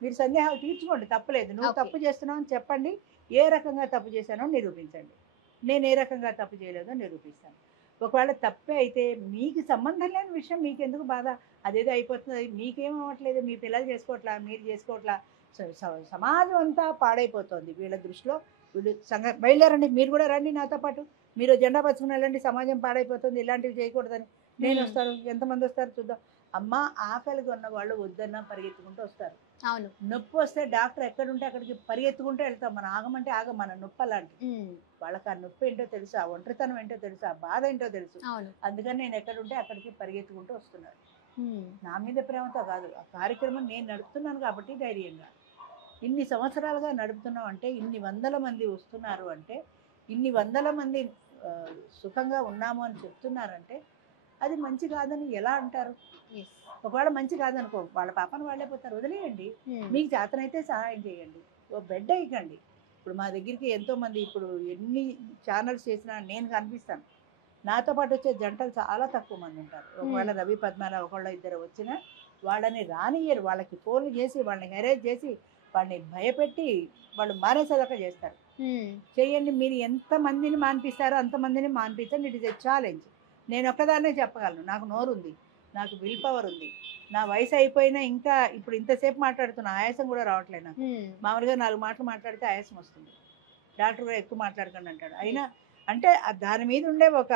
మీరు సందేహాలు తీర్చుకోండి, తప్పలేదు. నువ్వు తప్పు చేస్తున్నావు అని చెప్పండి, ఏ రకంగా తప్పు చేశానో నిరూపించండి, నేను ఏ రకంగా తప్పు చేయలేదో నిరూపిస్తాను. ఒకవేళ తప్పే అయితే మీకు సంబంధం లేని విషయం మీకెందుకు బాధ, అదేదో అయిపోతుంది, మీకేమవ్వట్లేదు, మీ పిల్లలు చేసుకోవట్లా, మీరు చేసుకోవట్లా, సమాజం అంతా పాడైపోతుంది వీళ్ళ దృష్టిలో. వీళ్ళు బయలుదేరండి, మీరు కూడా రండి నాతో పాటు, మీరు జెండా పచ్చుకుని వెళ్ళండి, సమాజం పాడైపోతుంది, ఇలాంటివి చేయకూడదని. నేను వస్తాను, ఎంతమంది వస్తారు చూద్దాం. అమ్మ ఆకలిగా ఉన్న వాళ్ళు వద్దన్నా పరిగెత్తుకుంటూ వస్తారు. అవును. నొప్పి వస్తే డాక్టర్ ఎక్కడుంటే అక్కడికి పరిగెత్తుకుంటూ వెళ్తాం. మనం ఆగమంటే ఆగం, మన నొప్పి అలాంటిది. వాళ్ళకి ఆ నొప్పి ఏంటో తెలుసు, ఆ ఒంటరితనం ఏంటో తెలుసు, ఆ బాధ ఏంటో తెలుసు. అవును. అందుకని నేను ఎక్కడుంటే అక్కడికి పరిగెత్తుకుంటూ వస్తున్నారు. నా మీద ప్రేమతో కాదు, ఆ కార్యక్రమం నేను నడుపుతున్నాను కాబట్టి ధైర్యంగా. ఇన్ని సంవత్సరాలుగా నడుపుతున్నాం అంటే, ఇన్ని వందల మంది వస్తున్నారు అంటే, ఇన్ని వందల మంది సుఖంగా ఉన్నాము అని చెప్తున్నారంటే అది మంచి కాదని ఎలా అంటారు? ఒకవేళ మంచి కాదనుకో, వాళ్ళ పాపను వాళ్ళే పోతారు, వదిలేయండి. మీకు చేతనైతే సహాయం చేయండి, ఓ బెడ్ వేయకండి. ఇప్పుడు మా దగ్గరికి ఎంతోమంది, ఇప్పుడు ఎన్ని ఛానల్స్ చేసినా నేను కనిపిస్తాను. నాతో పాటు వచ్చే జంటలు చాలా తక్కువ మంది ఉంటారు. ఒకవేళ రవి పద్మాల ఒకళ్ళ ఇద్దరు వచ్చినా వాళ్ళని రానియ్యరు. వాళ్ళకి ఫోన్లు చేసి వాళ్ళని హెరేజ్ చేసి వాళ్ళని భయపెట్టి వాళ్ళు మానేసేదాకా చేస్తారు. చేయండి, మీరు ఎంతమందిని మాన్పిస్తారో అంతమందిని మాన్పించండి. It is a challenge. నేను ఒక్కదాన్నే చెప్పగలను, నాకు నోరు ఉంది, నాకు విల్ పవర్ ఉంది. నా వయసు అయిపోయినా ఇంకా ఇప్పుడు ఇంతసేపు మాట్లాడుతున్నా, ఆయాసం కూడా రావట్లేదు నాకు. మామూలుగా 4 మాటలు మాట్లాడితే ఆయాసం వస్తుంది. డాక్టర్ కూడా ఎక్కువ మాట్లాడకండి అంటాడు. అయినా అంటే దాని మీద ఉండే ఒక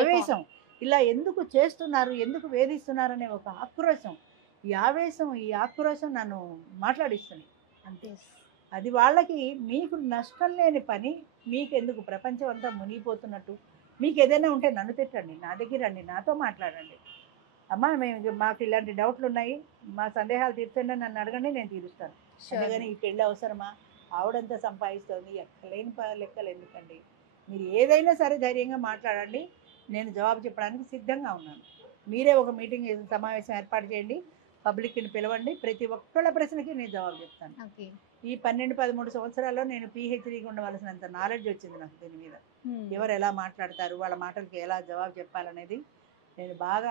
ఆవేశం, ఇలా ఎందుకు చేస్తున్నారు, ఎందుకు వేధిస్తున్నారు అనే ఒక ఆక్రోశం, ఈ ఆవేశం, ఈ ఆక్రోశం నన్ను మాట్లాడిస్తుంది అంతే. అది వాళ్ళకి, మీకు నష్టం లేని పని మీకెందుకు, ప్రపంచం అంతా మునిగిపోతున్నట్టు. మీకు ఏదైనా ఉంటే నన్ను తిట్టండి, నా దగ్గర రండి, నాతో మాట్లాడండి. అమ్మ మాకు ఇలాంటి డౌట్లు ఉన్నాయి, మా సందేహాలు తీర్చండి నన్ను అడగండి, నేను తీరుస్తాను. అందుకని ఈ పెళ్ళి అవసరమా, ఆవిడంతా సంపాదిస్తుంది, ఎక్కలేని లెక్కలు ఎందుకండి. మీరు ఏదైనా సరే ధైర్యంగా మాట్లాడండి, నేను జవాబు చెప్పడానికి సిద్ధంగా ఉన్నాను. మీరే ఒక మీటింగ్ సమావేశం ఏర్పాటు చేయండి, పబ్లిక్ని పిలవండి, ప్రతి ఒక్కళ్ళ ప్రశ్నకి నేను జవాబు చెప్తాను. ఈ 12-13 సంవత్సరాల్లో నేను పిహెచ్డీకి ఉండవలసినంత నాలెడ్జ్ వచ్చింది నాకు దీని మీద. ఎవరు ఎలా మాట్లాడతారు, వాళ్ళ మాటలకి ఎలా జవాబు చెప్పాలనేది నేను బాగా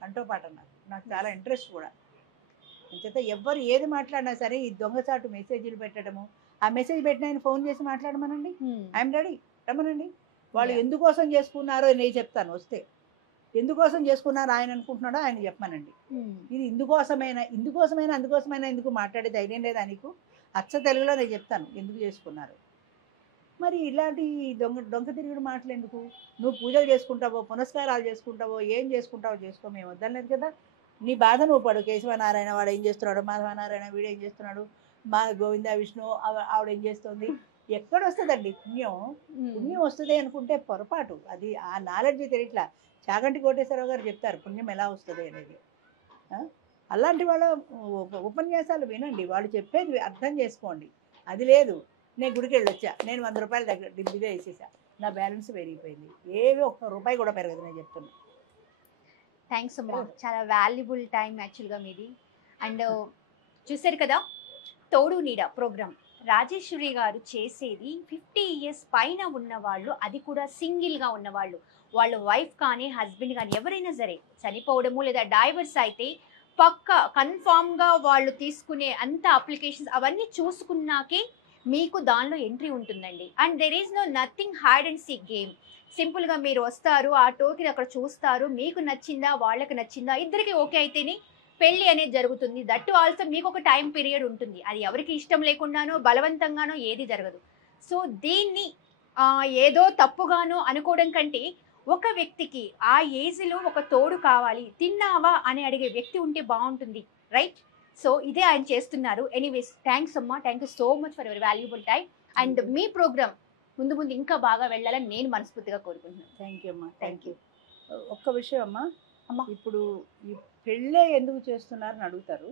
కంఠోపాఠం. నాకు చాలా ఇంట్రెస్ట్ కూడా. అంచేత ఎవ్వరు ఏది మాట్లాడినా సరే ఈ దొంగచాటు మెసేజ్లు పెట్టడము, ఆ మెసేజ్ పెట్టిన ఆయన ఫోన్ చేసి మాట్లాడమనండి, ఐఎమ్ రెడీ, రమ్మనండి. వాళ్ళు ఎందుకోసం చేసుకున్నారో నేను చెప్తాను, వస్తే ఎందుకోసం చేసుకున్నారు ఆయన అనుకుంటున్నాడో ఆయన చెప్పమనండి. ఇది ఇందుకోసమైనా అందుకోసమైనా ఎందుకు మాట్లాడే ధైర్యం లేదా నీకు? అచ్చ తెలుగులో నేను చెప్తాను ఎందుకు చేసుకున్నారు. మరి ఇలాంటి దొంగ తిరుగుడు మాటలు ఎందుకు? నువ్వు పూజలు చేసుకుంటావో, పునస్కారాలు చేసుకుంటావో, ఏం చేసుకుంటావో చేసుకో, మేము వద్దలేదు కదా. నీ బాధ నువ్వు పడు. కేశవనారాయణ వాడు ఏం చేస్తున్నాడు, మాధవనారాయణ వీడు ఏం చేస్తున్నాడు, మా గోవింద విష్ణు ఆవిడ ఏం చేస్తుంది, ఎక్కడ వస్తుందండి పుణ్యం? పుణ్యం వస్తుంది అనుకుంటే పొరపాటు. అది ఆ నాలెడ్జ్ తెలియట్లా. చాగంటి కోటేశ్వరరావు గారు చెప్తారు పుణ్యం ఎలా వస్తుంది అనేది. అలాంటి వాళ్ళ ఉపన్యాసాలు వినండి, వాళ్ళు చెప్పేది అర్థం చేసుకోండి. అది లేదు, నేను గుడికి వెళ్ళి వచ్చా, నేను 100 రూపాయల దగ్గర డిబ్బిగా వేసేసా, నా బ్యాలెన్స్ పెరిగిపోయింది, ఏవి ₹1 కూడా పెరగదు, నేను చెప్తున్నా. థ్యాంక్స్ అమ్మా, చాలా వాల్యుబుల్ టైం యాక్చువల్గా మీది. అండ్ చూసారు కదా, తోడు నీడ ప్రోగ్రామ్ రాజేశ్వరి గారు చేసేది 50 years పైన ఉన్నవాళ్ళు, అది కూడా సింగిల్గా ఉన్నవాళ్ళు, వాళ్ళ వైఫ్ కానీ హస్బెండ్ కానీ ఎవరైనా సరే చనిపోవడము లేదా డైవర్స్ అయితే పక్కా కన్ఫామ్గా వాళ్ళు తీసుకునే అంత అప్లికేషన్స్ అవన్నీ చూసుకున్నాకే మీకు దానిలో ఎంట్రీ ఉంటుందండి. And there is no nothing hide and seek game. సింపుల్గా మీరు వస్తారు, ఆ టోకెన్ అక్కడ చూస్తారు, మీకు నచ్చిందా వాళ్ళకి నచ్చిందా, ఇద్దరికి ఓకే అయితేనే పెళ్ళి అనేది జరుగుతుంది. దట్ ఆల్సో మీకు ఒక టైం పీరియడ్ ఉంటుంది, అది ఎవరికి ఇష్టం లేకుండానో బలవంతంగానో ఏది జరగదు. సో దీన్ని ఏదో తప్పుగానో అనుకోవడం కంటే, ఒక వ్యక్తికి ఆ ఏజ్లో ఒక తోడు కావాలి, తిన్నావా అని అడిగే వ్యక్తి ఉంటే బాగుంటుంది, రైట్? సో ఇదే ఆయన చేస్తున్నారు. ఎనీవేస్ థ్యాంక్స్ అమ్మా, thank you so much for your valuable time. And మీ ప్రోగ్రామ్ ముందు ముందు ఇంకా బాగా వెళ్ళాలని నేను మనస్ఫూర్తిగా కోరుకుంటున్నాను. థ్యాంక్ యూ అమ్మా, థ్యాంక్ యూ. ఒక్క విషయం అమ్మా, ఇప్పుడు ఈ పెళ్ళే ఎందుకు చేస్తున్నారని అడుగుతారు.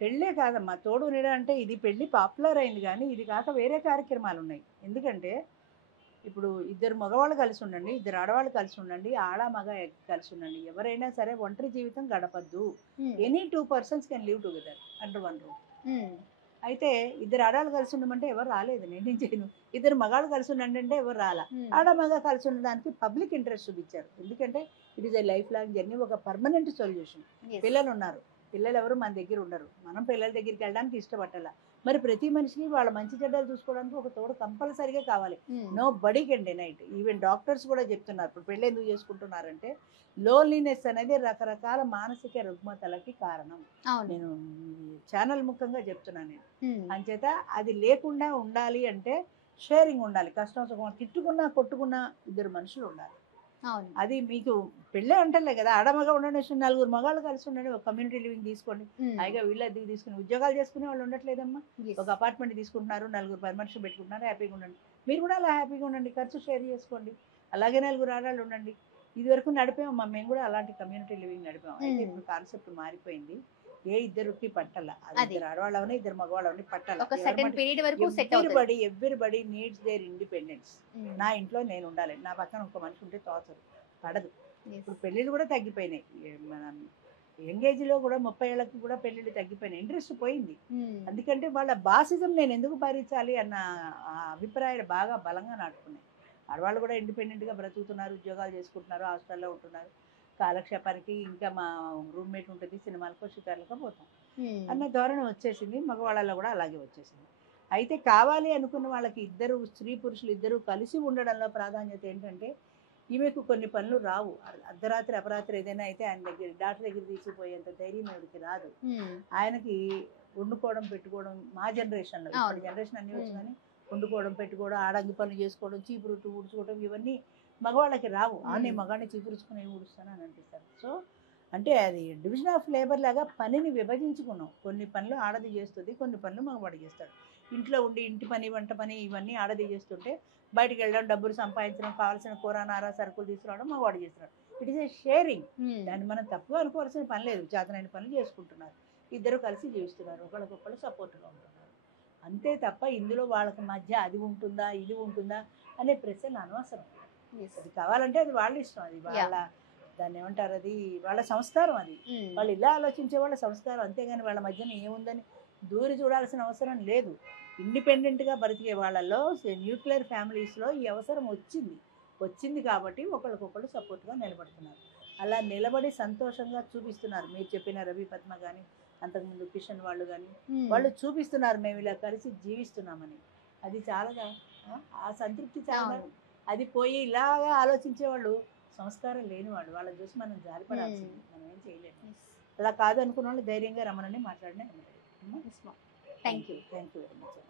పెళ్ళే కాదమ్మా, తోడు నీడ అంటే ఇది పెళ్ళి పాపులర్ అయింది, కానీ ఇది కాక వేరే కార్యక్రమాలు ఉన్నాయి. ఎందుకంటే ఇప్పుడు 2 మగవాళ్ళు కలిసి ఉండండి, 2 ఆడవాళ్ళు కలిసి ఉండండి, ఆడ మగ కలిసి ఉండండి, ఎవరైనా సరే ఒంటరి జీవితం గడపద్దు. Any 2 persons can live together under one room. అయితే 2 ఆడవాళ్ళు కలిసి ఉండమంటే ఎవరు రాలేదు, నేనేం చేయను. 2 మగాళ్ళు కలిసి ఉండండి అంటే ఎవరు రాలా. ఆడ మగ కలిసి ఉండడానికి పబ్లిక్ ఇంట్రెస్ట్ చూపించారు. ఎందుకంటే it is a life long journey, ఒక పర్మనెంట్ సొల్యూషన్. పిల్లలు ఉన్నారు, పిల్లలు ఎవరు మన దగ్గర ఉండరు, మనం పిల్లల దగ్గరికి వెళ్ళడానికి ఇష్టపట్టాల. మరి ప్రతి మనిషికి వాళ్ళ మంచి చెడ్డలు చూసుకోవడానికి ఒక తోడు కంపల్సరీగా కావాలి. Nobody can deny it. Even doctors కూడా చెప్తున్నారు, ఇప్పుడు పెళ్ళి ఎందుకు చేసుకుంటున్నారంటే లోన్లీనెస్ అనేది రకరకాల మానసిక రుగ్మతలకి కారణం. నేను ఛానల్ ముఖంగా చెప్తున్నాను నేను. అంచేత అది లేకుండా ఉండాలి అంటే షేరింగ్ ఉండాలి, కష్టం సుఖం, తిట్టుకున్నా కొట్టుకున్నా 2 మనుషులు ఉండాలి. అవును. అది మీకు పెళ్ళే అంటలే కదా, ఆడమగ ఉండండి, నలుగురు మగాళ్ళు కలిసి ఉండండి, ఒక కమ్యూనిటీ లివింగ్ తీసుకోండి, హాయిగా వీళ్ళు అద్దెకి తీసుకుని ఉద్యోగాలు చేసుకునే వాళ్ళు ఉండట్లేదమ్మా, Yes. ఒక అపార్ట్మెంట్ తీసుకుంటున్నారు, నలుగురు పర్మనెంట్ పెట్టుకుంటున్నారు, హ్యాపీగా ఉండండి. మీరు కూడా అలా హ్యాపీగా ఉండండి, ఖర్చు షేర్ చేసుకోండి, అలాగే నలుగురు ఆడాళ్ళు ఉండండి. ఇది వరకు నడిపామమ్మా, మేము కూడా అలాంటి కమ్యూనిటీ లివింగ్ నడిపాం. అయితే ఇప్పుడు కాన్సెప్ట్ మారిపోయింది, ఏ ఇద్దరికి పట్టాల, అది అది. ఇద్దరు ఆడవాళ్ళవని ఇద్దరు మగవాళ్ళవని పట్టాల. ఒక సర్టెన్ పీరియడ్ వరకు సెట్ అవుతుంది. Everybody needs their independence. నా ఇంట్లో నేను ఉండాలి, నా పక్కన ఒక మనిషి ఉంటే తోచదు, పడదు. ఇప్పుడు పెళ్ళిళ్ళు కూడా తగ్గిపోయినాయి, మన ఎంగేజ్లో కూడా 30 ఏళ్ళకి కూడా పెళ్ళిళ్ళు తగ్గిపోయినాయి, ఇంట్రెస్ట్ పోయింది. ఎందుకంటే వాళ్ళ బాసిజం నేను ఎందుకు భరించాలి అన్న ఆ అభిప్రాయాలు బాగా బలంగా నాటుకున్నాయి. ఆడవాళ్ళు కూడా ఇండిపెండెంట్గా బ్రతుకుతున్నారు, ఉద్యోగాలు చేసుకుంటున్నారు, హాస్టల్లో ఉంటున్నారు, కాలక్షేపానికి ఇంకా మా రూమ్మేట్ ఉంటుంది, సినిమాలకో షికార్లకో పోతాం అన్న ధోరణి వచ్చేసింది. మగవాళ్ళలో కూడా అలాగే వచ్చేసింది. అయితే కావాలి అనుకున్న వాళ్ళకి ఇద్దరు స్త్రీ పురుషులు ఇద్దరు కలిసి ఉండడంలో ప్రాధాన్యత ఏంటంటే, ఈమెకు కొన్ని పనులు రావు, అర్ధరాత్రి అపరాత్రి ఏదైనా అయితే ఆయన దగ్గర డాక్టర్ దగ్గర తీసుకుపోయేంత ధైర్యం ఎవరికి రాదు. ఆయనకి వండుకోవడం పెట్టుకోవడం, మా జనరేషన్లో, ఇప్పుడు జనరేషన్ అన్నీ వచ్చి కానీ వండుకోవడం పెట్టుకోవడం, ఆడంగి పనులు చేసుకోవడం, చీపురుట్టు ఊడ్చుకోవడం, ఇవన్నీ మగవాళ్ళకి రావు. నేను మగాడిని చీపురుచుకుని ఊడుస్తాను అని అనిపిస్తారు. సో అంటే అది డివిజన్ ఆఫ్ లేబర్ లాగా పనిని విభజించుకున్నాం. కొన్ని పనులు ఆడది చేస్తుంది, కొన్ని పనులు మగవాడు చేస్తాడు. ఇంట్లో ఉండి ఇంటి పని, వంట పని ఇవన్నీ ఆడది చేస్తుంటే, బయటికి వెళ్ళడం, డబ్బులు సంపాదించడం, కావాల్సిన కూర నార సరుకులు తీసుకురావడం మగవాడు చేస్తున్నాడు. It is A sharing. దాన్ని మనం తప్పుగా అనుకోవాల్సిన పని లేదు, చేతనైన పనులు చేసుకుంటున్నారు, ఇద్దరు కలిసి జీవిస్తున్నారు, ఒకరికొకరు సపోర్ట్గా ఉంటున్నారు, అంతే తప్ప ఇందులో వాళ్ళకి మధ్య అది ఉంటుందా ఇది ఉంటుందా అనే ప్రశ్న అనవసరం. అది కావాలంటే అది వాళ్ళ ఇష్టం, అది వాళ్ళ దాన్ని ఏమంటారు, అది వాళ్ళ సంస్కారం, అది వాళ్ళు ఇలా ఆలోచించే వాళ్ళ సంస్కారం, అంతేగాని వాళ్ళ మధ్యన ఏముందని దూరి చూడాల్సిన అవసరం లేదు. ఇండిపెండెంట్గా బ్రతికే వాళ్ళల్లో న్యూక్లియర్ ఫ్యామిలీస్లో ఈ అవసరం వచ్చింది కాబట్టి ఒకరికొకరు సపోర్ట్గా నిలబడుతున్నారు. అలా నిలబడి సంతోషంగా చూపిస్తున్నారు. మీరు చెప్పిన రవి పద్మ కానీ, అంతకుముందు కిషన్ వాళ్ళు కానీ, వాళ్ళు చూపిస్తున్నారు మేము ఇలా కలిసి జీవిస్తున్నామని. అది చాలా ఆ సంతృప్తి చాలా. అది పోయి ఇలాగా ఆలోచించే వాళ్ళు సంస్కారం లేని వాళ్ళు, వాళ్ళని చూసి మనం జారిపడాల్సింది, మనం ఏం చేయలేము. అలా కాదు అనుకున్న వాళ్ళు ధైర్యంగా రమ్మనని మాట్లాడినా. Thank you very much.